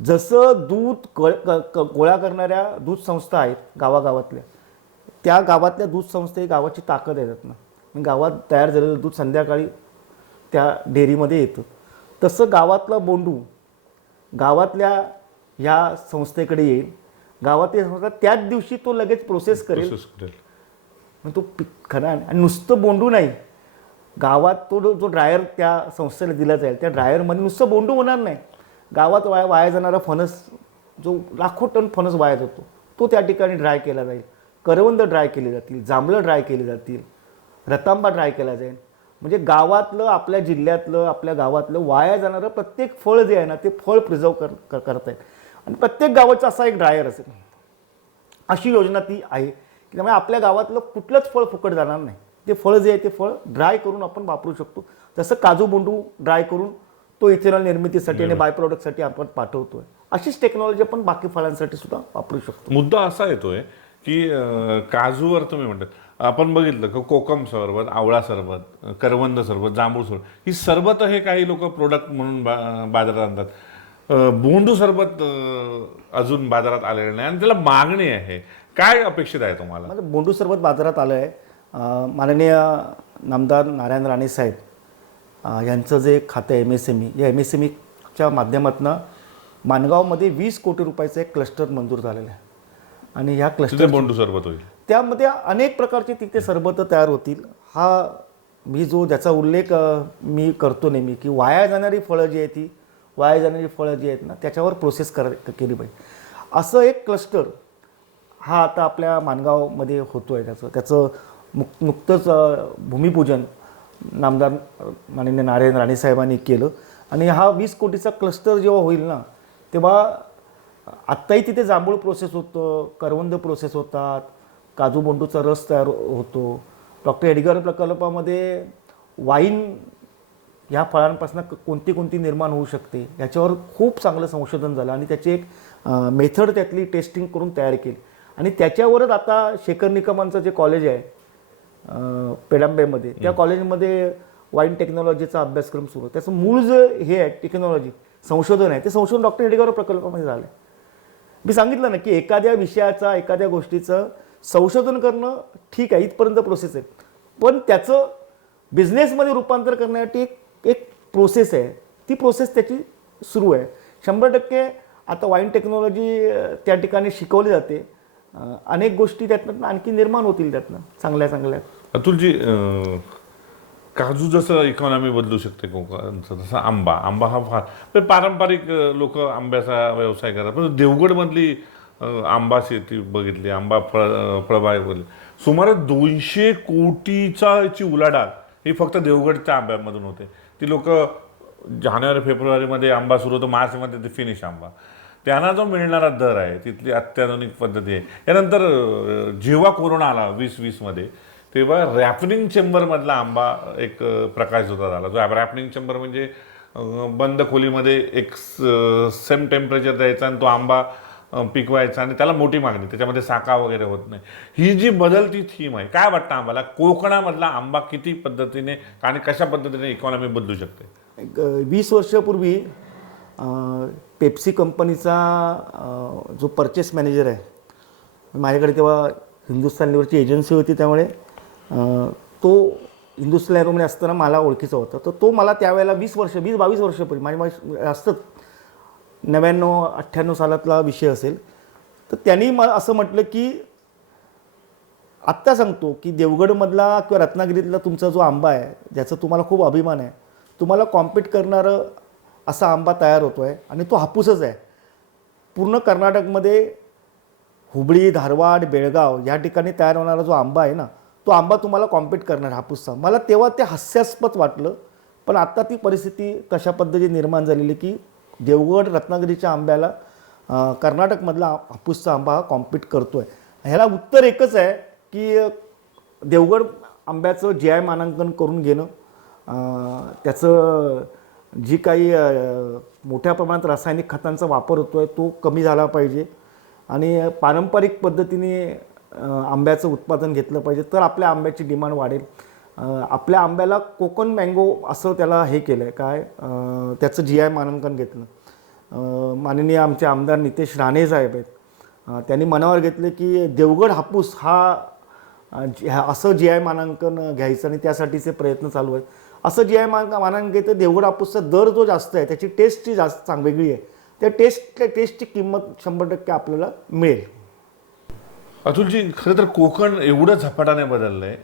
जसं दूध गोळा करणाऱ्या दूध संस्था आहेत गावागावातल्या, त्या गावातल्या दूध संस्था ही गावाची ताकद येतात ना. गावात तयार झालेलं दूध संध्याकाळी त्या डेअरीमध्ये येतं. तसं गावातला बोंडू गावातल्या ह्या संस्थेकडे येईल. गावातली संस्था त्याच दिवशी तो लगेच प्रोसेस करेल. मग तो खरा. आणि नुसतं बोंडू नाही, गावात तो जो ड्रायर त्या संस्थेला दिला जाईल, त्या ड्रायरमध्ये नुसतं बोंडू होणार नाही. गावात वाया जाणारा फणस, जो लाखो टन फणस वाया जातो, तो त्या ठिकाणी ड्राय केला जाईल. करवंद ड्राय केली जातील, जांभळं ड्राय केली जातील, रतांबा ड्राय केला जाईल. म्हणजे गावातलं, आपल्या जिल्ह्यातलं, आपल्या गावातलं वाया जाणारं प्रत्येक फळ जे आहे ना ते फळ प्रिझर्व करता येईल. आणि प्रत्येक गावाचा असा एक ड्रायर असेल, अशी योजना ती आहे की त्यामुळे आपल्या गावातलं कुठलंच फळ फुकट जाणार नाही. ते फळ जे आहे ते फळ ड्राय करून आपण वापरू शकतो. जसं काजू बोंडू ड्राय करून तो इथेनॉल निर्मितीसाठी आणि बाय प्रोडक्टसाठी आपण पाठवतोय, अशीच टेक्नॉलॉजी आपण बाकी फळांसाठी सुद्धा वापरू शकतो. मुद्दा असा येतोय की काजूवर तुम्ही म्हणतात, आपण बघितलं की कोकम सरबत, आवळा सरबत, करवंद सरबत, जांभूळ सरबत, ही सरबत हे काही लोक प्रोडक्ट म्हणून बाजारात आणतात. बोंडू सरबत अजून बाजारात आलेलं नाही आणि त्याला मागणी आहे. काय अपेक्षित आहे तुम्हाला? म्हणजे बोंडू सरबत बाजारात आलं आहे. माननीय नामदार नारायण राणे साहेब यांचं जे खातं आहे MSME, या MSMEच्या माध्यमातून माणगावमध्ये 20 कोटी रुपयाचं एक क्लस्टर मंजूर झालेलं आहे. आणि ह्या क्लस्टर बोंडू सरबत होईल, त्यामध्ये अनेक प्रकारचे तिथे सरबत तयार होतील. हा मी ज्याचा उल्लेख मी करतो नेहमी की वाया जाणारी फळं जी आहेत ती वाया जाणारी फळं जी आहेत ना त्याच्यावर प्रोसेस केली पाहिजे. असं एक क्लस्टर हा आता आपल्या माणगावमध्ये होतो आहे. त्याचं नुकतंच भूमिपूजन नामदार माननीय नारायण राणे साहेबांनी केलं. आणि हा 20 कोटीचा क्लस्टर जेव्हा होईल ना तेव्हा आत्ताही तिथे जांभूळ प्रोसेस होतं, करवंद प्रोसेस होतात, काजू बोंडूचा रस तयार होतो. डॉक्टर एडगर प्रकल्पामध्ये वाईन ह्या फळांपासून कोणती निर्माण होऊ शकते याच्यावर खूप चांगलं संशोधन झालं आणि त्याची एक मेथड त्यातली टेस्टिंग करून तयार केली. आणि त्याच्यावरच आता शेखर निकमांचं जे कॉलेज आहे पेडांबेमध्ये, त्या कॉलेजमध्ये वाईन टेक्नॉलॉजीचा अभ्यासक्रम सुरू आहे. त्याचं मूळ जे हे आहे टेक्नॉलॉजी संशोधन आहे ते संशोधन डॉक्टर एडगर प्रकल्पामध्ये झालं आहे. मी सांगितलं ना की एखाद्या विषयाचा, एखाद्या गोष्टीचं संशोधन करणं ठीक आहे, इथपर्यंत प्रोसेस आहे. पण त्याचं बिझनेसमध्ये रूपांतर करण्यासाठी एक प्रोसेस आहे. ती प्रोसेस त्याची सुरू आहे. 100% आता वाईन टेक्नॉलॉजी त्या ठिकाणी शिकवली जाते. अनेक गोष्टी त्यातनं आणखी निर्माण होतील त्यातनं चांगल्या चांगल्या. अतुलजी, काजू जसं इकॉनॉमी बदलू शकते कोकणचं, तसं आंबा हा फार पारंपरिक लोक आंब्याचा व्यवसाय करतात. पण देवगडमधली आंबा शेती बघितली, आंबा फळबाग बघितली, सुमारे 200 कोटीची उलाढाल ही फक्त देवगडच्या आंब्यामधून होते. ती लोक जानेवारी फेब्रुवारीमध्ये आंबा सुरू होतो, मार्चमध्ये ते फिनिश आंबा, त्यांना जो मिळणारा दर आहे तिथली अत्याधुनिक पद्धती आहे. यानंतर जेव्हा कोरोना आला 2020मध्ये तेव्हा रॅपनिंग चेंबरमधला आंबा एक प्रकाशझोतात आला. जो रॅपनिंग चेंबर म्हणजे बंद खोलीमध्ये एक सेम टेम्परेचर द्यायचा आणि तो आंबा पिकवायचा आणि त्याला मोठी मागणी, त्याच्यामध्ये साका वगैरे होत नाही. ही जी बदलती थीम आहे, काय वाटतं आम्हाला कोकणामधला आंबा किती पद्धतीने आणि कशा पद्धतीने इकॉनॉमी बदलू शकते? 20 वर्षापूर्वी पेप्सी कंपनीचा जो परचेस मॅनेजर आहे, माझ्याकडे तेव्हा हिंदुस्थान लिव्हरची एजन्सी होती, त्यामुळे तो हिंदुस्थान लिव्हरमध्ये असताना मला ओळखीचा होता. तर तो मला त्यावेळेला 20-22 वर्षापूर्वी माझी असतंच 99-98 सालातला विषय असेल, तर त्यांनी मला असं म्हटलं की आत्ता सांगतो की देवगडमधला किंवा रत्नागिरीतला तुमचा जो आंबा आहे ज्याचा तुम्हाला खूप अभिमान आहे, तुम्हाला कॉम्पीट करणारं असा आंबा तयार होतो आहे आणि तो हापूसच आहे. पूर्ण कर्नाटकमध्ये हुबळी, धारवाड, बेळगाव या ठिकाणी तयार होणारा जो आंबा आहे ना, तो आंबा तुम्हाला कॉम्पीट करणार हापूसचा. मला तेव्हा ते हास्यास्पद वाटलं. पण आता ती परिस्थिती तशा पद्धतीने निर्माण झालेली की देवगड रत्नागिरीच्या आंब्याला कर्नाटकमधला हापूसचा आंबा हा कॉम्पीट करतो आहे. ह्याला उत्तर एकच आहे की देवगड आंब्याचं GI मानांकन करून घेणं, त्याचं जी काही मोठ्या प्रमाणात रासायनिक खतांचा वापर होतो आहे तो कमी झाला पाहिजे आणि पारंपरिक पद्धतीने आंब्याचं उत्पादन घेतलं पाहिजे, तर आपल्या आंब्याची डिमांड वाढेल. आपल्या आंब्याला कोकण मँगो असं त्याला हे केलं आहे, काय त्याचं GI मानांकन घेतलं. माननीय आमचे आमदार नितेश राणे साहेब आहेत, त्यांनी मनावर घेतले की देवगड हापूस हा असं GI मानांकन घ्यायचं आणि त्यासाठीचे प्रयत्न चालू आहेत. असं GI मानांकन घेतं देवगड हापूसचा दर जो जास्त आहे, त्याची टेस्टची जास्त वेगळी आहे, त्या टेस्टची किंमत 100% आपल्याला मिळेल. अतुलजी, खरं तर कोकण एवढं झपाट्याने बदललंय,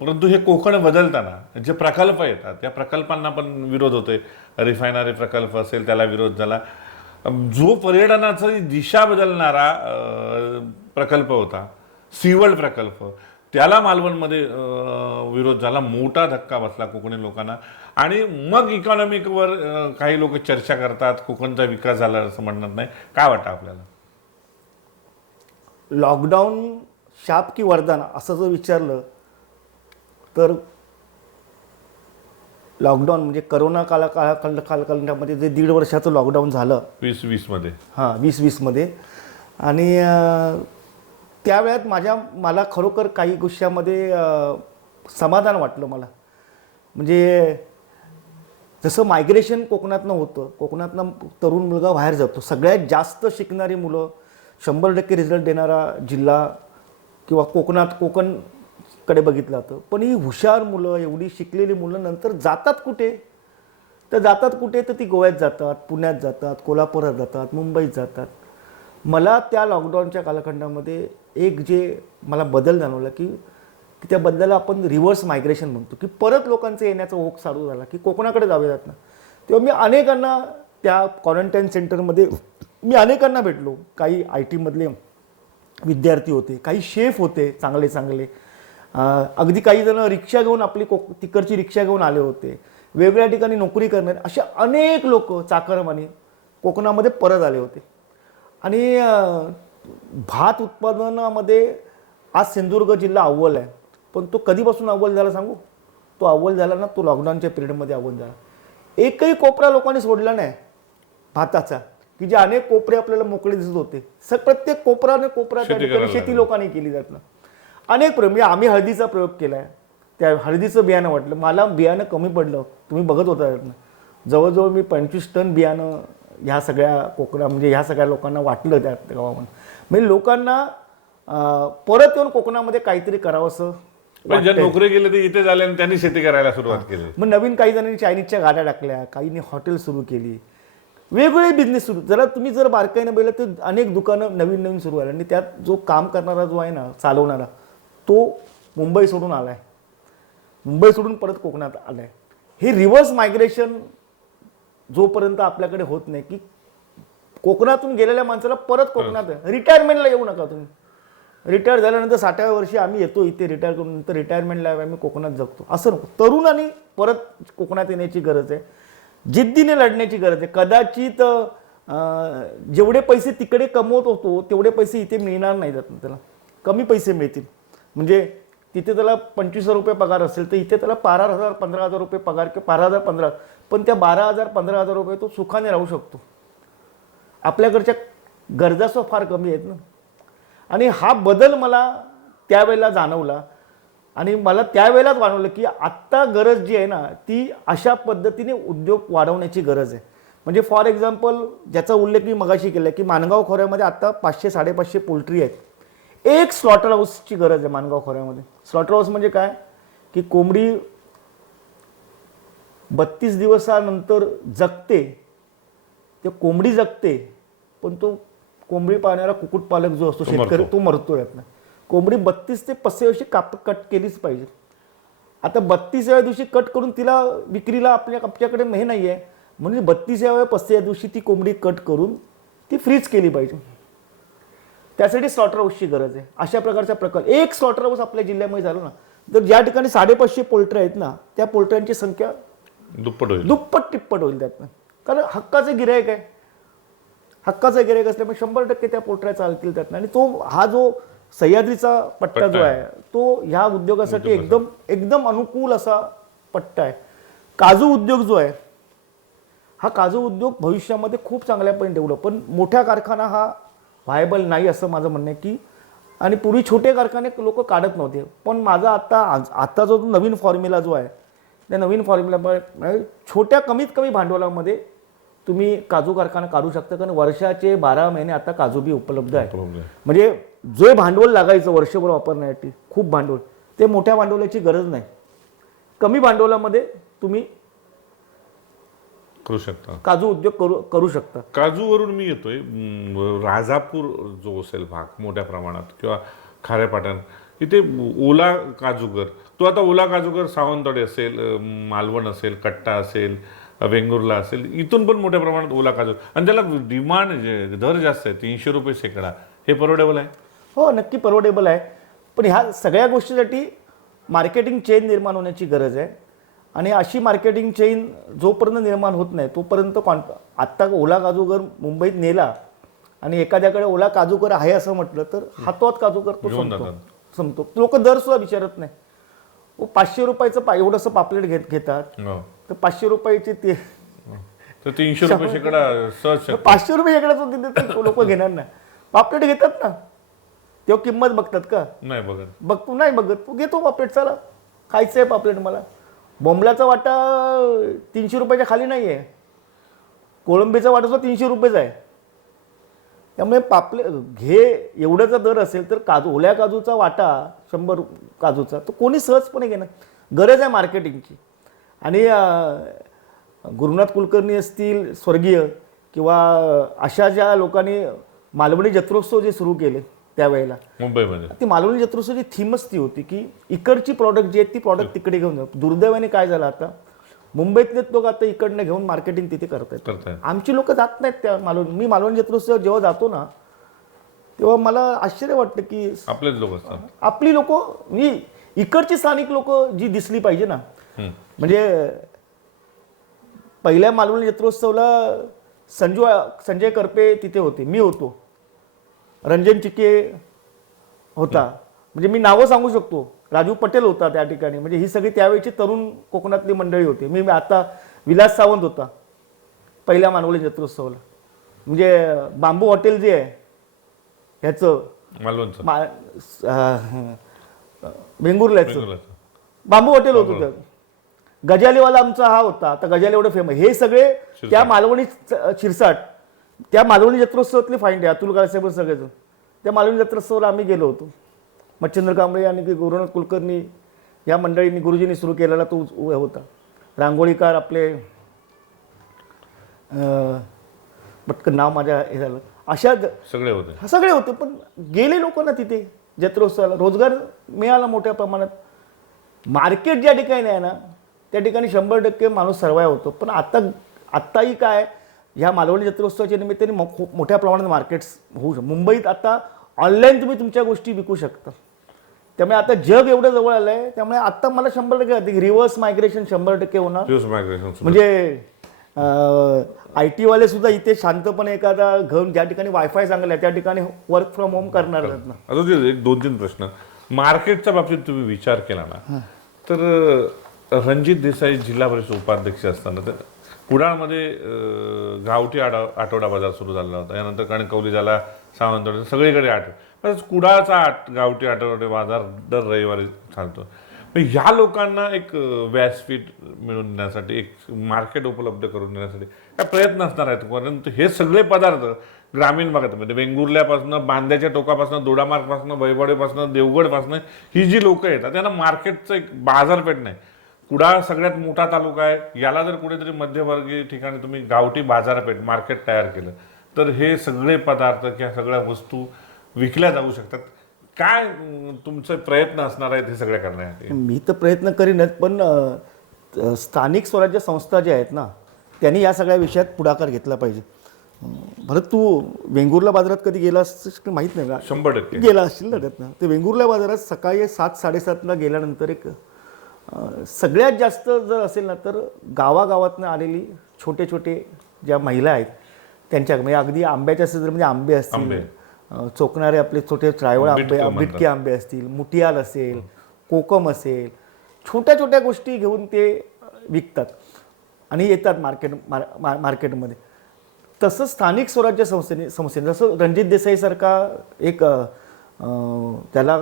परंतु हे कोकण बदलताना जे प्रकल्प येतात त्या प्रकल्पांना पण विरोध होतोय. रिफायनरी प्रकल्प असेल त्याला विरोध झाला. जो पर्यटनाची दिशा बदलणारा प्रकल्प होता, सीवर्ल्ड प्रकल्प, त्याला मालवणमध्ये विरोध झाला, मोठा धक्का बसला कोकणी लोकांना. आणि मग इकॉनॉमिकवर काही लोक चर्चा करतात, कोकणचा विकास झाला असं म्हणत नाही. काय वाटतं आपल्याला? लॉकडाऊन शाप की वरदान असं जर विचारलं तर लॉकडाऊन म्हणजे करोना कालखंडामध्ये जे 1.5 वर्षाचं लॉकडाऊन झालं 2020 मध्ये, 2020मध्ये, आणि त्यावेळात मला खरोखर काही गोष्टीमध्ये समाधान वाटलं मला. म्हणजे जसं मायग्रेशन कोकणातनं होतं, कोकणातनं तरुण मुलगा बाहेर जातो, सगळ्यात जास्त शिकणारी मुलं, 100% रिझल्ट देणारा जिल्हा किंवा कोकणकडे बघितलं जातं. पण ही हुशार मुलं, एवढी शिकलेली मुलं नंतर जातात कुठे? तर ती गोव्यात जातात, पुण्यात जातात, कोल्हापुरात जातात, मुंबईत जातात. मला त्या लॉकडाऊनच्या कालखंडामध्ये एक जे मला बदल जाणवला की त्या बदलाला आपण रिव्हर्स मायग्रेशन म्हणतो, की परत लोकांचं येण्याचा ओघ चालू झाला की कोकणाकडे जावे जात ना. तेव्हा मी अनेकांना त्या क्वारंटाईन सेंटरमध्ये अनेकांना भेटलो. काही IT मधले विद्यार्थी होते, काही शेफ होते चांगले चांगले, अगदी काही जण रिक्षा घेऊन आपली तिकडची रिक्षा घेऊन आले होते, वेगवेगळ्या ठिकाणी नोकरी करणारे असे अनेक लोक चाकरमानी कोकणामध्ये परत आले होते. आणि भात उत्पादनामध्ये आज सिंधुदुर्ग जिल्हा अव्वल आहे. पण तो कधीपासून अव्वल झाला सांगू? तो अव्वल झाला ना, तो लॉकडाऊनच्या पिरियडमध्ये अव्वल झाला. एकही कोपरा लोकांनी सोडला नाही भाताचा, की जे अनेक कोपरे आपल्याला मोकळे दिसत होते. प्रत्येक कोपरा त्या ठिकाणी शेती लोकांनी केली जात ना. अनेक प्रयोग, म्हणजे आम्ही हळदीचा प्रयोग केला आहे. त्या हळदीचं बियाणं वाटलं, मला बियाणं कमी पडलं, तुम्ही बघत होता. जवळजवळ मी 25 टन बियाणं ह्या सगळ्या म्हणजे ह्या सगळ्या लोकांना वाटलं त्या गावामध्ये. म्हणजे लोकांना परत येऊन कोकणामध्ये काहीतरी करावंसं. ज्या नोकरी गेले ते इथे झाले आणि त्यांनी शेती करायला सुरुवात केली. मग नवीन काही जणांनी चायनीजच्या गाड्या टाकल्या, काहींनी हॉटेल सुरू केली, वेगवेगळे बिझनेस सुरू. तुम्ही जर बारकाईनं बघितलं तर अनेक दुकानं नवीन सुरू झाली. आणि त्यात जो काम करणारा जो आहे ना, चालवणारा, तो मुंबई सोडून आलाय, मुंबई सोडून परत कोकणात आलाय. हे रिव्हर्स मायग्रेशन जोपर्यंत आपल्याकडे होत नाही, की कोकणातून गेलेल्या माणसाला परत कोकणात रिटायरमेंटला येऊ नका तुम्ही. रिटायर झाल्यानंतर 60व्या वर्षी आम्ही येतो इथे रिटायर करून, नंतर रिटायरमेंटला आम्ही कोकणात जगतो असं नको. तरुणांनी परत कोकणात येण्याची गरज आहे, जिद्दीने लढण्याची गरज आहे. कदाचित जेवढे पैसे तिकडे कमवत होतो तेवढे पैसे इथे मिळणार नाही जात, त्याला कमी पैसे मिळतील. म्हणजे तिथे त्याला 25,000 रुपये पगार असेल तर इथे त्याला 12,000 15,000 रुपये पगार, किंवा 12,000 15,000, पण त्या 12,000 15,000 रुपये तो सुखाने राहू शकतो. आपल्याकडच्या गरजा फार कमी आहेत ना. आणि हा बदल मला त्यावेळेला जाणवला. आणि मला त्यावेळेलाच जाणवलं की आत्ता गरज जी आहे ना, ती अशा पद्धतीने उद्योग वाढवण्याची गरज आहे. म्हणजे फॉर एक्झाम्पल, ज्याचा उल्लेख मी मगाशी केला की माणगाव खोऱ्यामध्ये आता 500-550 पोल्ट्री आहेत. एक स्लॉटर हाऊसची गरज आहे माणगाव खोऱ्यामध्ये. स्लॉटर हाऊस म्हणजे काय, की कोंबडी 32 दिवसानंतर जगते, ते कोंबडी जगते, पण तो कोंबडी पाळणारा कुक्कुटपालक जो असतो शेतकरी, तो मरतो यातनं. कोंबडी 32 ते 35 दिवशी कट केलीच पाहिजे. आता 32व्या दिवशी कट करून तिला विक्रीला आपल्याकडे हे नाही आहे, म्हणजे 32व्या 35व्या दिवशी ती कोंबडी कट करून ती फ्रीज केली पाहिजे. त्यासाठी स्लॉटर हाऊसची गरज आहे. अशा प्रकारचा प्रकल्प एक स्लॉटर हाऊस आपल्या जिल्ह्यामध्ये झालं ना, तर ज्या ठिकाणी 550 पोल्ट्री आहेत ना, त्या पोल्ट्र्यांची संख्या दुप्पट तिप्पट होईल त्यातनं. कारण हक्काचे गिरायक आहे, हक्काचा गिरायक असल्यामुळे 100% त्या पोल्ट्र्या चालतील त्यातनं. आणि तो हा जो सह्याद्रीचा पट्टा जो आहे तो ह्या उद्योगासाठी एकदम अनुकूल असा पट्टा आहे. काजू उद्योग जो आहे, हा काजू उद्योग भविष्यामध्ये खूप चांगल्यापणे डेव्हलप, पण मोठ्या कारखाना हा व्हायबल नाही असं माझं म्हणणं आहे. की आणि पूर्वी छोटे कारखाने लोक काढत नव्हते, पण माझा आता जो नवीन फॉर्म्युला जो आहे, त्या नवीन फॉर्म्युला छोट्या कमीत कमी भांडवलामध्ये तुम्ही काजू कारखाना काढू शकता. कारण वर्षाचे 12 महिने आता काजू बी उपलब्ध आहे. म्हणजे जे भांडवल लागायचं वर्षभर वापरण्यासाठी खूप भांडवल, ते मोठ्या भांडवलाची गरज नाही. कमी भांडवलामध्ये तुम्ही करू शकता, काजू उद्योग करू शकता. काजूवरून मी येतोय. राजापूर जो असेल भाग मोठ्या प्रमाणात, किंवा खारेपाटण, इथे ओला काजूगर, तो आता ओला काजूगर सावंतवाडी असेल, मालवण असेल, कट्टा असेल, वेंगुर्ला असेल, इथून पण मोठ्या प्रमाणात ओला काजू, आणि त्याला डिमांड दर जास्त आहे, 300 रुपये शेकडा. हे परवडेबल आहे? हो, नक्की परवडेबल आहे. पण ह्या सगळ्या गोष्टीसाठी मार्केटिंग चेन निर्माण होण्याची गरज आहे. आणि अशी मार्केटिंग चेन जोपर्यंत निर्माण होत नाही तोपर्यंत आत्ता ओला काजूगर मुंबईत नेला आणि एखाद्याकडे ओला काजूगर आहे असं म्हटलं तर हातोहात काजूगर तो घेऊन संपतो जातात. संपतो. लोक दर सुद्धा विचारत नाही. 500 रुपयाचं एवढंसं पापलेट घेतात हो. तर 500 रुपयाची ते तर 300 रुपये शेकडा सहज शक्य. 500 रुपये शेकड्याचं लोक घेणार नाही. पापलेट घेतात ना, तेव्हा किंमत बघतात का? नाही बघत. तू नाही बघत, तू घेतो पापलेट. चला खायचं आहे पापलेट मला. बोंबलाचा वाटा 300 रुपयाच्या खाली नाही आहे. कोळंबीचा वाटा सुद्धा 300 रुपयेचा आहे. त्यामुळे घे एवढ्याचा दर असेल तर ओल्या काजूचा वाटा 100 काजूचा तो कोणी सहजपणे घेणार. गरज आहे मार्केटिंगची. आणि गुरुनाथ कुलकर्णी असतील स्वर्गीय किंवा अशा ज्या लोकांनी मालवणी जत्रोत्सव जे सुरू केले त्यावेळेला, मुंबईमध्ये ती मालवणी जत्रोत्सवची थीमच ती होती की इकडची प्रॉडक्ट जी आहेत ती प्रॉडक्ट तिकडे घेऊन जाऊ. दुर्दैवाने काय झालं, आता मुंबईतलेच लोक आता इकडनं घेऊन मार्केटिंग तिथे करतायत. आमची लोक जात नाहीत त्या मी मालवणी जत्रोत्सव जेव्हा जातो ना तेव्हा मला आश्चर्य वाटतं की आपलेच लोक असतात. आपली लोक इकडची स्थानिक लोक जी दिसली पाहिजे ना. म्हणजे पहिल्या मालवणी जत्रोत्सवला संजय करपे तिथे होते, मी होतो, रंजन चिके होता, म्हणजे मी नावं सांगू शकतो, राजू पटेल होता त्या ठिकाणी. म्हणजे ही सगळी त्यावेळची तरुण कोकणातली मंडळी होती. मी आता विलास सावंत होता पहिल्या मालवणी जत्रोत्सवाला. म्हणजे बांबू हॉटेल जे आहे ह्याचं वेंगुर्ल्याचं बांबू हॉटेल होत होतं. गजालीवाला आमचा हा होता, आता गजाली एवढं फेमस. हे सगळे त्या मालवणी शिरसाट त्या मालवणी जत्रोत्सवातले फाईंड आहे. अतुल काळसेब सगळेजण त्या मालवणी जत्रोत्सवाला आम्ही गेलो होतो. मच्छिंद्र कांबळे आणि गुरुनाथ कुलकर्णी या मंडळींनी गुरुजींनी सुरू केलेला तो होता. रांगोळीकार आपले पटकन नाव माझ्या हे झालं. अशा सगळे होते. पण गेले लोक ना तिथे जत्रोत्सवाला, रोजगार मिळाला मोठ्या प्रमाणात. मार्केट ज्या ठिकाणी आहे ना त्या ठिकाणी 100% माणूस सर्वाइव्ह होतो. पण आत्ताही काय, ह्या मालवणी जत्रोत्सवाच्या निमित्ताने खूप मोठ्या प्रमाणात मार्केट्स होऊ शकतात. मुंबईत आता ऑनलाईन तुम्ही तुमच्या गोष्टी विकू शकता. त्यामुळे आता जग एवढं जवळ आलं आहे. त्यामुळे आता मला 100% रिव्हर्स मायग्रेशन 100% होणार. म्हणजे IT वाले सुद्धा इथे शांतपणे एखादा घर ज्या ठिकाणी वायफाय चांगला आहे त्या ठिकाणी वर्क फ्रॉम होम करणार आहेत ना. आता एक 2-3 प्रश्न मार्केटच्या बाबतीत तुम्ही विचार केला ना तर रणजित देसाई जिल्हा परिषद उपाध्यक्ष असताना तर कुडाळमध्ये गावठी आठवडा बाजार सुरू झाला होता. यानंतर कणकवली झाला, सावंतवाडी, सगळीकडे कुडाळचा गावठी आठवडे बाजार दर रविवारी चालतो. ह्या लोकांना एक व्यासपीठ मिळवून देण्यासाठी, एक मार्केट उपलब्ध करून देण्यासाठी काय प्रयत्न असणार आहेत. परंतु हे सगळे पदार्थ ग्रामीण भागात म्हणजे वेंगुर्ल्यापासून, बांद्याच्या टोकापासून, दोडामार्गपासून, बैबडेपासून, देवगडपासून ही जी लोक येतात त्यांना मार्केटचं एक बाजारपेठ नाही. कुडाळ सगळ्यात मोठा तालुका आहे. याला जर कुठेतरी मध्यवर्गीय ठिकाणी तुम्ही गावठी बाजारपेठ मार्केट तयार केलं तर हे सगळे पदार्थ किंवा सगळ्या वस्तू विकल्या जाऊ शकतात. काय तुमचे प्रयत्न असणार आहेत हे सगळ्या करण्यासाठी? मी तर प्रयत्न करीनच, पण स्थानिक स्वराज्य संस्था ज्या आहेत ना त्यांनी या सगळ्या विषयात पुढाकार घेतला पाहिजे. भरत, तू वेंगुर्ला बाजारात कधी गेला असं माहीत नाही का? 100% गेला असशील ना त्यातनं. ते वेंगुर्ला बाजारात सकाळी 7-7:30ला गेल्यानंतर एक सगळ्यात जास्त जर असेल ना तर गावागावातनं आलेली छोटे छोटे ज्या महिला आहेत त्यांच्या, म्हणजे अगदी आंब्याच्या सीझन म्हणजे आंबे असतील, चोकणारे आपले छोटे ट्रायवळ आंबे, बिटके आंबे असतील, मुटियाल असेल, कोकम असेल, छोट्या छोट्या गोष्टी घेऊन ते विकतात आणि येतात मार्केटमध्ये. तसंच स्थानिक स्वराज्य संस्थेने जसं रणजित देसाईसारखा एक त्याला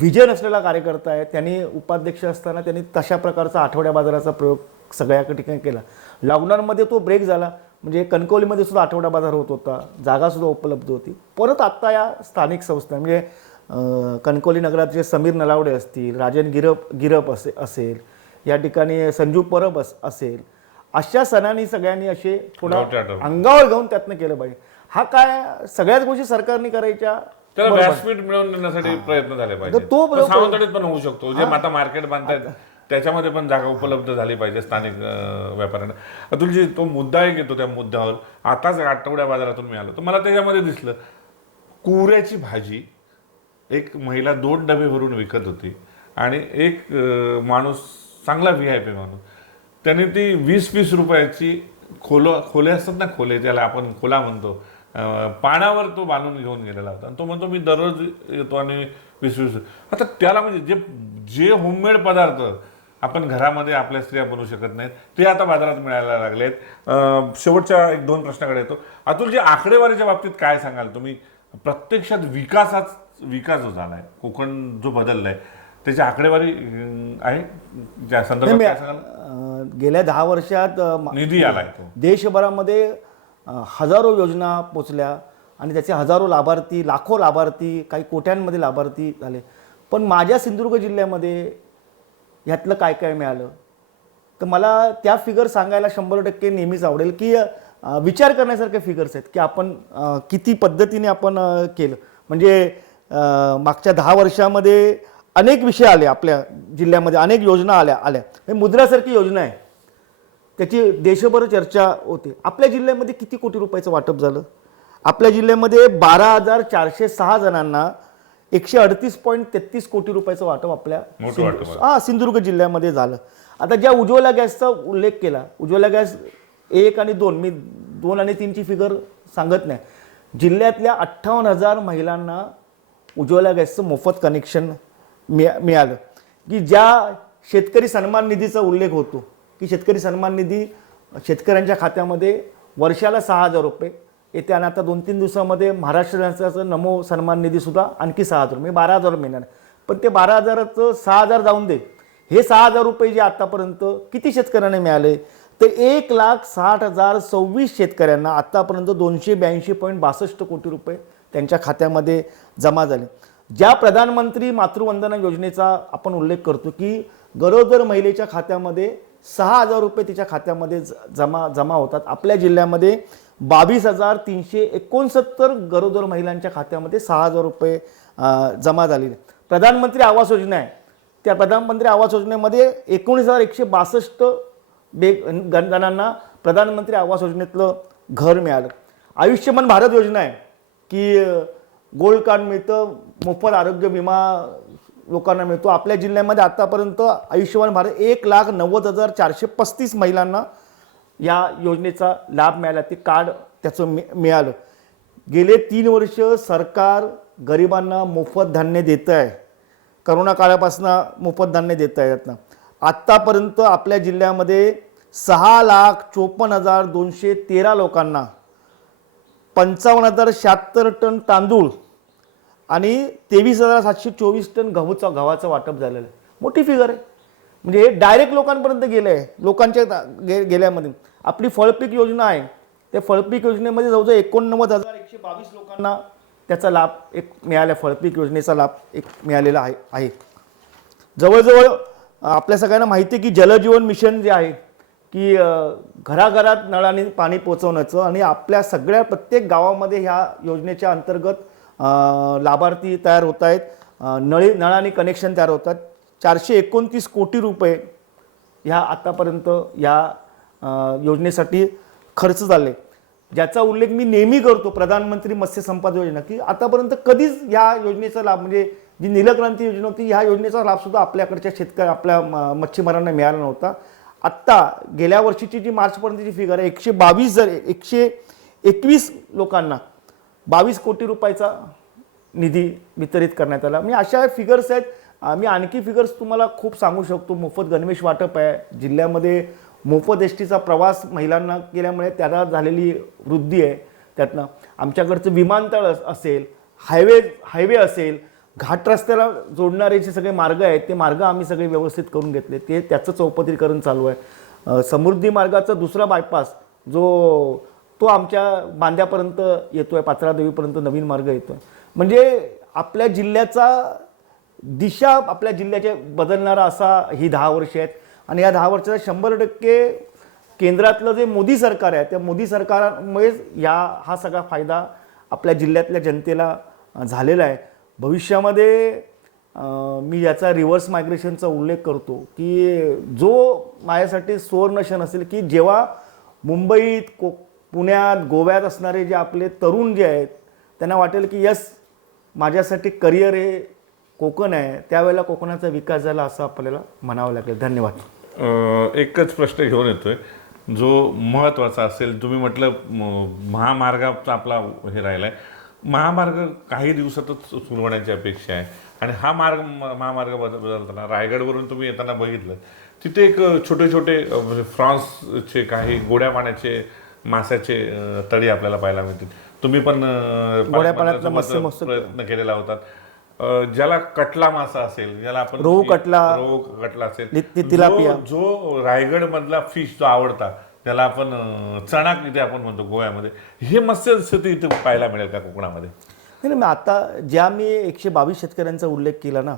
विजन असलेला कार्यकर्ता आहे, त्यांनी उपाध्यक्ष असताना त्यांनी तशा प्रकारचा आठवड्या बाजाराचा प्रयोग सगळ्या ठिकाणी केला. लॉकडाऊनमध्ये तो ब्रेक झाला, म्हणजे कणकवलीमध्ये सुद्धा आठवडा बाजार होत होता, जागासुद्धा उपलब्ध होती. परत आत्ता या स्थानिक संस्था म्हणजे कणकवली नगराचे समीर नलावडे असतील, राजन गिरप असेल, या ठिकाणी संजू परब असेल, अशा सणांनी सगळ्यांनी असे थोडा अंगावर घेऊन त्यातनं केलं पाहिजे. हा काय सगळ्याच गोष्टी सरकारने करायच्या, त्याला व्यासपीठ मिळवून देण्यासाठी प्रयत्न झाले पाहिजे. तो सावंतवाडीत पण होऊ शकतो. जे आता मार्केट बांधतायत त्याच्यामध्ये पण जागा उपलब्ध झाली पाहिजे स्थानिक व्यापाऱ्यांना. अतुलजी, तो मुद्दा एक येतो, त्या मुद्द्यावर आताच आठवड्या बाजारातून मी आलो तर मला त्याच्यामध्ये दिसलं कुऱ्याची भाजी एक महिला 2 डबे भरून विकत होती आणि एक माणूस चांगला VIP माणूस त्याने ती 20-20 रुपयाची खोले असतात ना, खोले त्याला आपण खोला म्हणतो, पाण्यावर तो बांधून घेऊन गेलेला होता आणि तो म्हणतो मी दररोज येतो आणि 20-20. आता त्याला म्हणजे जे जे होममेड पदार्थ आपण घरामध्ये आपल्या स्त्रिया बनवू शकत नाहीत ते आता बाजारात मिळायला लागलेत. शेवटच्या 1-2 प्रश्नाकडे येतो. अतुल जी आकडेवारीच्या बाबतीत काय सांगाल तुम्ही? प्रत्यक्षात विकास जो झालाय, कोकण जो बदललाय त्याची आकडेवारी आहे ज्या संदर्भात काय सांगाल? गेल्या 10 वर्षात निधी आलाय तो देशभरामध्ये हजारो योजना पोचल्या आणि त्याचे हजारो लाभार्थी, लाखो लाभार्थी, काही कोट्यांमध्ये लाभार्थी झाले. पण माझ्या सिंधुदुर्ग जिल्ह्यामध्ये ह्यातलं काय काय मिळालं तर मला त्या फिगर सांगायला 100% नेहमीच आवडेल की विचार करण्यासारखे फिगर्स आहेत की आपण किती पद्धतीने आपण केलं. म्हणजे मागच्या 10 वर्षामध्ये अनेक विषय आले आपल्या जिल्ह्यामध्ये, अनेक योजना आल्या. मुद्रासारखी योजना आहे, त्याची देशभर चर्चा होते. आपल्या जिल्ह्यामध्ये किती कोटी रुपयाचं वाटप झालं? आपल्या जिल्ह्यामध्ये 12,406 जणांना 138.33 कोटी रुपयाचं वाटप आपल्या सिंधुदुर्ग जिल्ह्यामध्ये झालं. आता ज्या उज्ज्वला गॅसचा उल्लेख केला, उज्ज्वला गॅस 1 आणि 2, मी 2 आणि 3ची फिगर सांगत नाही. जिल्ह्यातल्या 58,000 महिलांना उज्ज्वला गॅसचं मोफत कनेक्शन मिळालं. की ज्या शेतकरी सन्मान निधीचा उल्लेख होतो की शेतकरी सन्मान निधी शेतकऱ्यांच्या खात्यामध्ये वर्षाला 6,000 रुपये येते आणि आता 2-3 दिवसामध्ये महाराष्ट्र राज्याचं नमो सन्मान निधीसुद्धा आणखी 6,000 रुपये, 12,000 मिळणार. पण ते 12,000चं 6,000 जाऊन दे, हे 6,000 रुपये जे आतापर्यंत किती शेतकऱ्यांना मिळाले तर 1,60,026 शेतकऱ्यांना आतापर्यंत 282.62 कोटी रुपये त्यांच्या खात्यामध्ये जमा झाले. ज्या प्रधानमंत्री मातृवंदना योजनेचा आपण उल्लेख करतो की गरोदर महिलेच्या खात्यामध्ये 6,000 रुपये तिच्या खात्यामध्ये जमा होतात. आपल्या जिल्ह्यामध्ये 22,369 गरोदर महिलांच्या खात्यामध्ये 6,000 रुपये जमा झालेले. प्रधानमंत्री आवास योजना आहे, त्या प्रधानमंत्री आवास योजनेमध्ये 19,162 जणांना प्रधानमंत्री आवास योजनेतलं घर मिळालं. आयुष्यमान भारत योजना आहे की गोल्ड कार्ड मिळतं, मोफत आरोग्य विमा लोकांना मिळतो. आपल्या जिल्ह्यामध्ये आतापर्यंत आयुष्यमान भारत 1,90,435 महिलांना या योजनेचा लाभ मिळाला, ते कार्ड त्याचं मिळालं. गेले 3 वर्ष सरकार गरिबांना मोफत धान्य देतं आहे. करोना काळापासून मोफत धान्य देत आहे. यातनं आत्तापर्यंत आपल्या जिल्ह्यामध्ये 6,54,213 लोकांना 55,076 टन तांदूळ आणि 23,724 टन गव्हाचं वाटप झालेलं आहे. मोठी फिगर आहे. म्हणजे हे डायरेक्ट लोकांपर्यंत गेलं आहे. लोकांच्या गेल्यामध्ये आपली फळपीक योजना आहे, त्या फळपीक योजनेमध्ये जवळजवळ 89,122 लोकांना त्याचा लाभ मिळाला. फळपीक योजनेचा लाभ मिळालेला आहे. जवळजवळ आपल्या सगळ्यांना माहिती आहे की जलजीवन मिशन जे आहे की घराघरात नळाने पाणी पोहोचवण्याचं आणि आपल्या सगळ्या प्रत्येक गावामध्ये ह्या योजनेच्या अंतर्गत लाभार्थी तयार होत आहेत. नळाने कनेक्शन तयार होतात. 429 कोटी रुपये ह्या आतापर्यंत या योजनेसाठी खर्च झाले, ज्याचा उल्लेख मी नेहमी करतो. प्रधानमंत्री मत्स्य संपदा योजना की आतापर्यंत कधीच या योजनेचा लाभ, म्हणजे जी नीलक्रांती योजना होती, ह्या योजनेचा लाभसुद्धा आपल्याकडच्या आपल्या मच्छीमारांना मिळाला नव्हता. आत्ता गेल्या वर्षीची जी मार्चपर्यंतची फिगर आहे 121 लोकांना 22 कोटी रुपयाचा निधी वितरित करण्यात आला. मी अशा फिगर्स आहेत. मी आणखी फिगर्स तुम्हाला खूप सांगू शकतो. मोफत गणवेश वाटप आहे जिल्ह्यामध्ये. मोफत एसटीचा प्रवास महिलांना केल्यामुळे त्याला झालेली वृद्धी आहे. त्यातनं आमच्याकडचं विमानतळ असेल, हायवे असेल, घाट रस्त्याला जोडणारे जे सगळे मार्ग आहेत ते मार्ग आम्ही सगळे व्यवस्थित करून घेतले. त्याचं चौपदरीकरण चालू आहे. समृद्धी मार्गाचा दुसरा बायपास तो आमच्या बांद्यापर्यंत येतो आहे, पात्रादेवीपर्यंत नवीन मार्ग येतो आहे. म्हणजे आपल्या जिल्ह्याचा दिशा, आपल्या जिल्ह्याचे बदलणारा असा ही 10 वर्ष आहेत. आणि या 10 वर्षाचा 100% केंद्रातलं जे मोदी सरकार आहे त्या मोदी सरकारमुळेच हा सगळा फायदा आपल्या जिल्ह्यातल्या जनतेला झालेला आहे. भविष्यामध्ये मी याचा रिव्हर्स मायग्रेशनचा उल्लेख करतो की जो माझ्यासाठी सुवर्ण क्षण असेल की जेव्हा मुंबईत, पुण्यात, गोव्यात असणारे जे आपले तरुण जे आहेत त्यांना वाटेल की यस, माझ्यासाठी करिअर हे कोकण आहे, त्यावेळेला कोकणाचा विकास झाला असं आपल्याला म्हणावं लागेल. धन्यवाद. एकच प्रश्न घेऊन येतोय जो महत्त्वाचा असेल. तुम्ही म्हटलं महामार्गाचा आपला हे राहिला आहे. महामार्ग काही दिवसातच सुरू होण्याची अपेक्षा आहे आणि हा महामार्ग बदलताना रायगडवरून तुम्ही येताना बघितलं तिथे एक छोटे छोटे फ्रान्सचे काही गोड्या पाण्याचे माशाचे तळी आपल्याला पाहायला मिळतील. तुम्ही पण गोड्या पाण्यातला मत्स्य प्रयत्न केलेला होता. ज्याला कटला मासा असेल, ज्याला आपण रोहू कटला असेल, तिलापिया, जो रायगड मधला फिश जो आवडता त्याला आपण चणाक इथे आपण म्हणतो गोव्यामध्ये, हे मत्स्य इथे पाहायला मिळेल का कोकणामध्ये? नाही नाही, आता ज्या मी 122 शेतकऱ्यांचा उल्लेख केला ना,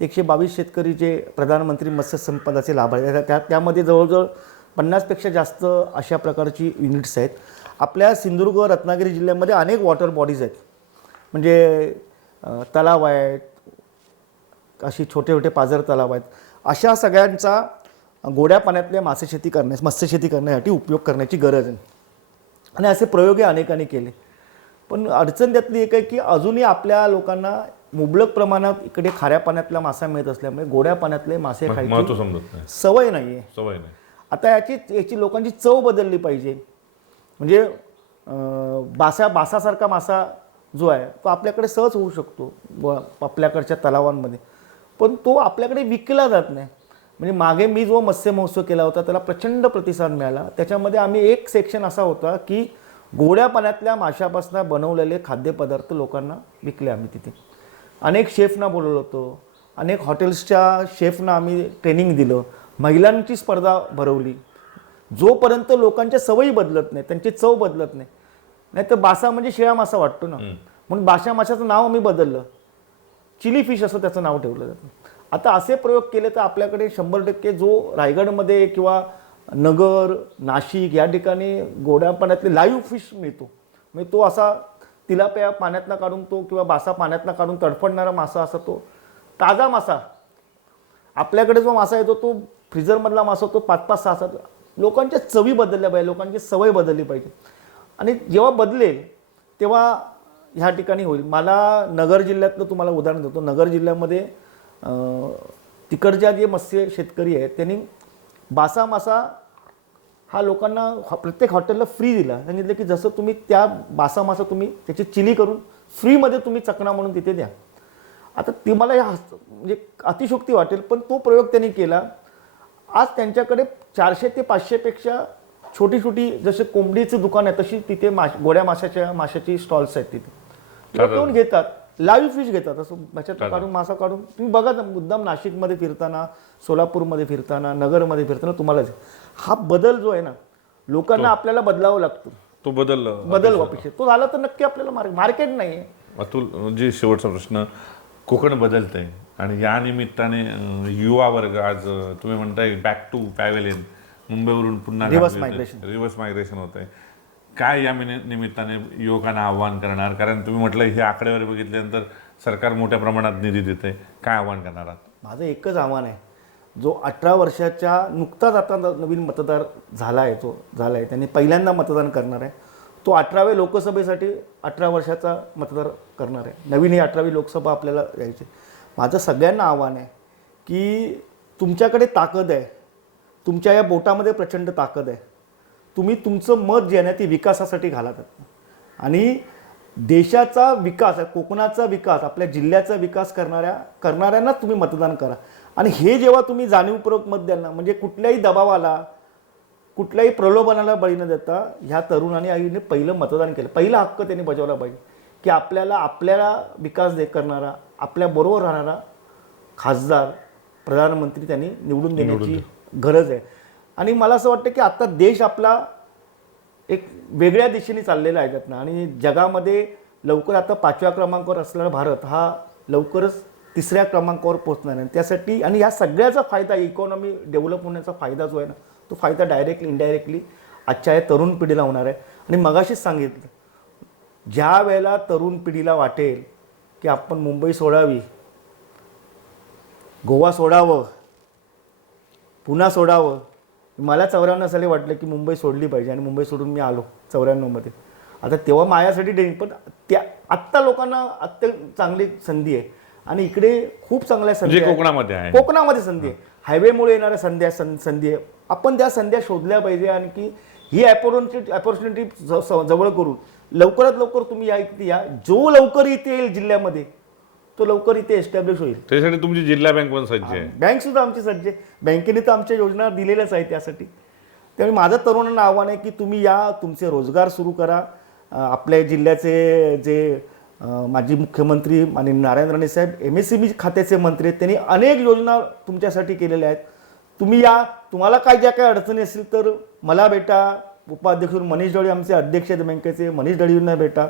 ते 122 शेतकरी जे प्रधानमंत्री मत्स्य संपदाचे लाभार्थी आहेत त्यामध्ये जवळजवळ 50पेक्षा जास्त अशा प्रकारची युनिट्स आहेत. आपल्या सिंधुदुर्ग रत्नागिरी जिल्ह्यामध्ये अनेक वॉटर बॉडीज आहेत, म्हणजे तलाव आहेत, अशी छोटे छोटे पाझर तलाव आहेत. अशा सगळ्यांचा गोड्या पाण्यातल्या मत्स्यशेती करण्यासाठी उपयोग करण्याची गरज आहे आणि असे प्रयोगही अनेकांनी केले. पण अडचण त्यातली एक आहे की अजूनही आपल्या लोकांना मुबलक प्रमाणात इकडे खाऱ्या पाण्यातला मासा मिळत असल्यामुळे गोड्या पाण्यातले मासे खायची सवय नाही आहे. आता याची लोकांची चव बदलली पाहिजे. म्हणजे बासासारखा मासा जो आहे तो आपल्याकडे सहज होऊ शकतो आपल्याकडच्या तलावांमध्ये, पण तो आपल्याकडे विकला जात नाही. म्हणजे मागे मी जो मत्स्य महोत्सव केला होता त्याला प्रचंड प्रतिसाद मिळाला. त्याच्यामध्ये आम्ही एक सेक्शन असा होता की गोड्या पाण्यातल्या माशापासून बनवलेले खाद्यपदार्थ लोकांना विकले. आम्ही तिथे अनेक शेफना बोलवलं होतं, अनेक हॉटेल्सच्या शेफना आम्ही ट्रेनिंग दिलं, महिलांची स्पर्धा भरवली. जोपर्यंत लोकांच्या सवयी बदलत नाही, त्यांची चव बदलत नाही, नाही तर बासा म्हणजे शिळा मासा वाटतो ना, म्हणून बाशा माशाचं नाव आम्ही बदललं, चिली फिश असं त्याचं नाव ठेवलं जातं. आता असे प्रयोग केले तर आपल्याकडे 100% जो रायगडमध्ये किंवा नगर, नाशिक या ठिकाणी गोड्या पाण्यातले लाईव्ह फिश मिळतो. म्हणजे तो असा तिलापिया पाण्यातनं काढून तो किंवा बासा पाण्यातनं काढून तडफडणारा मासा असा तो ताजा मासा. आपल्याकडे जो मासा येतो तो फ्रीजरमधला मासा तो 5-5, 6-7. लोकांच्या चवी बदलल्या पाहिजे, लोकांची सवय बदलली पाहिजे आणि जेव्हा बदलेल तेव्हा ह्या ठिकाणी होईल. मला नगर जिल्ह्यातलं तुम्हाला उदाहरण देतो. नगर जिल्ह्यामध्ये तिकडच्या जे मत्स्य शेतकरी आहेत त्यांनी बासा मासा हा लोकांना प्रत्येक हॉटेलला फ्री दिला. सांगितलं की जसं तुम्ही त्या बासा मासा तुम्ही त्याची चिली करून फ्रीमध्ये तुम्ही चकणा म्हणून तिथे द्या. आता ती मला म्हणजे अतिशोक्ती वाटेल, पण तो प्रयोग त्यांनी केला. आज त्यांच्याकडे 400 ते 500पेक्षा छोटी छोटी जसे कोंबडीचं दुकान आहे तशी तिथे गोड्या माशाची स्टॉल्स आहेत. तिथे लोक येऊन घेतात, लाईव्ह फिश घेतात, असं माशाचं काढून मासा काढून. तुम्ही बघा मुद्दाम नाशिकमध्ये फिरताना, सोलापूरमध्ये फिरताना, नगरमध्ये फिरताना तुम्हाला हा बदल जो आहे ना लोकांना आपल्याला बदलावं लागतो. तो बदल अपेक्षित तो झाला तर नक्की आपल्याला मार्केट नाही आहे. अतुल जी शेवटचा प्रश्न, कोकण बदलतंय आणि या निमित्ताने युवा वर्ग आज तुम्ही म्हणताय बॅक टू पॅव्हेलियन, मुंबईवरून पुन्हा रिव्हर्स मायग्रेशन होत आहे. काय या निमित्ताने युवकांना आव्हान करणार? कारण तुम्ही म्हटलं हे आकडेवारी बघितल्यानंतर सरकार मोठ्या प्रमाणात निधी देते, काय आव्हान करणार आहात? माझं एकच आव्हान आहे, जो 18 वर्षाच्या नुकताच आता नवीन मतदार झाला आहे त्यांनी पहिल्यांदा मतदान करणार आहे, तो 18व्या लोकसभेसाठी 18 वर्षाचा मतदार करणार आहे. नवीन ही 18वी लोकसभा आपल्याला यायची. माझं सगळ्यांना आव्हान आहे की तुमच्याकडे ताकद आहे, तुमच्या या बोटामध्ये प्रचंड ताकद आहे. तुम्ही तुमचं मत जे आहे ना ती विकासासाठी घालत आणि देशाचा विकास, कोकणाचा विकास, आपल्या जिल्ह्याचा विकास करणाऱ्यांना तुम्ही मतदान करा. आणि हे जेव्हा तुम्ही जाणीवपूर्वक मत द्याल ना, म्हणजे कुठल्याही दबावाला, कुठल्याही प्रलोभनाला बळी न देता ह्या तरुणांनी आईने पहिलं मतदान केलं, पहिला हक्क त्यांनी बजावला पाहिजे की आपल्याला विकास करणारा, आपल्याबरोबर राहणारा खासदार, प्रधानमंत्री त्यांनी निवडून देण्याची गरज आहे. आणि मला असं वाटतं की आता देश आपला एक वेगळ्या दिशेने चाललेला आहे त्यातनं, आणि जगामध्ये लवकर आता 5व्या क्रमांकावर असलेला भारत हा लवकरच 3ऱ्या क्रमांकावर पोहोचणार आहे. त्यासाठी आणि या सगळ्याचा फायदा, इकॉनॉमी डेव्हलप होण्याचा फायदा जो आहे ना, तो फायदा डायरेक्टली इनडायरेक्टली आजच्या या तरुण पिढीला होणार आहे. आणि मगाशीच सांगितलं, ज्या वेळेला तरुण पिढीला वाटेल की आपण मुंबई सोडावी, गोवा सोडावं, पुन्हा सोडावं. मला 94 साली वाटलं की मुंबई सोडली पाहिजे आणि मुंबई सोडून मी आलो 94मध्ये. आता तेव्हा माझ्यासाठी डेंजर, पण त्या आत्ता लोकांना अत्यंत चांगली संधी आहे आणि इकडे खूप चांगल्या संधी जे आहेत. कोकणामध्ये आहे. कोकणामध्ये संधी आहे, हायवेमुळे येणाऱ्या संधी आहे. आपण त्या संध्या शोधल्या पाहिजे आणि की ही अपॉर्च्युनिटी जवळ करून लवकरात लवकर तुम्ही या इथे या. जो लवकर इथे येईल जिल्ह्यामध्ये तो लवकर इथे एस्टॅब्लिश होईल. त्यासाठी तुमची जिल्हा बँक पण सज्ज आहे. बँक सुद्धा आमची सज्ज आहे. बँकेने तर आमच्या योजना दिलेल्याच आहेत त्यासाठी. त्यामुळे माझं तरुणांना आव्हान आहे की तुम्ही या, तुमचे रोजगार सुरू करा. आपल्या जिल्ह्याचे जे माजी मुख्यमंत्री आणि नारायण राणे साहेब MSME खात्याचे मंत्री आहेत, त्यांनी अनेक योजना तुमच्यासाठी केलेल्या आहेत. तुम्ही या, तुम्हाला काय ज्या काही अडचणी असतील तर मला भेटा. उपाध्यक्ष मनीष दळवी आमचे अध्यक्ष आहेत बँकेचे, मनीष दळवींना भेटा.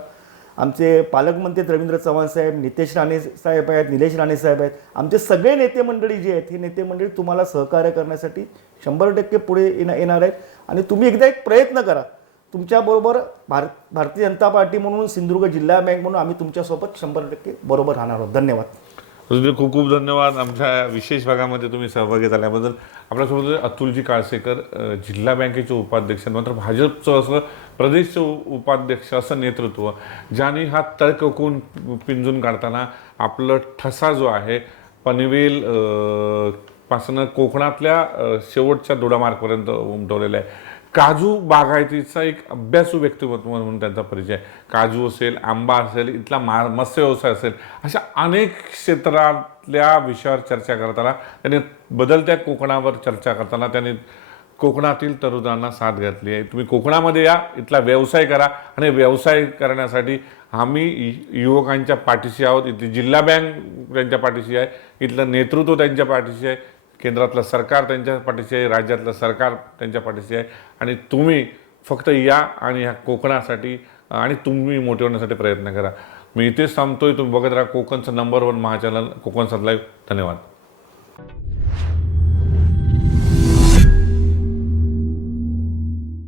आमचे पालकमंत्री रवींद्र चव्हाण साहेब, नितेश राणे साहेब आहेत, निलेश राणे साहेब आहेत. आमचे सगळे नेते मंडळी जे आहेत, हे नेते मंडळी तुम्हाला सहकार्य करण्यासाठी 100% पुढे येणार आहेत. आणि तुम्ही एकदा एक प्रयत्न करा. तुमच्याबरोबर भारतीय जनता पार्टी म्हणून, सिंधुदुर्ग जिल्हा बँक म्हणून आम्ही तुमच्यासोबत 100% बरोबर राहणार आहोत. धन्यवाद. खूप खूप धन्यवाद. आमच्या विशेष भागामध्ये तुम्ही सहभागी झाल्याबद्दल. आपल्यासोबत अतुलजी काळसेकर, जिल्हा बँकेचे उपाध्यक्ष, मात्र भाजपचं असं प्रदेशचं उपाध्यक्ष असं नेतृत्व, ज्यांनी हा तळकोकण पिंजून काढताना आपलं ठसा जो आहे पनवेल पासून कोकणातल्या शेवटच्या दोडामार्गपर्यंत उमटवलेला आहे. काजू बागायतीचा एक अभ्यासू व्यक्तिमत्व म्हणून त्यांचा परिचय. काजू असेल, आंबा असेल, इथला मत्स्य व्यवसाय असेल, अशा अनेक क्षेत्रातल्या विषयावर चर्चा करताना त्यांनी बदलत्या कोकणावर चर्चा करताना त्यांनी कोकणातील तरुणांना साथ घातली आहे. तुम्ही कोकणामध्ये या, इथला व्यवसाय करा आणि व्यवसाय करण्यासाठी आम्ही युवकांच्या पाठीशी आहोत. इथली जिल्हा बँक त्यांच्या पाठीशी आहे, इथलं नेतृत्व त्यांच्या पाठीशी आहे, केंद्रातलं सरकार त्यांच्या पाठीशी आहे, राज्यातलं सरकार त्यांच्या पाठीशी आहे. आणि तुम्ही फक्त या आणि ह्या कोकणासाठी आणि तुम्ही मोठे होण्यासाठी प्रयत्न करा. मी इथेच थांबतोय. तुम्ही बघत राहा कोकणचं नंबर 1 महाचॅनल कोकण लाईव्ह. धन्यवाद.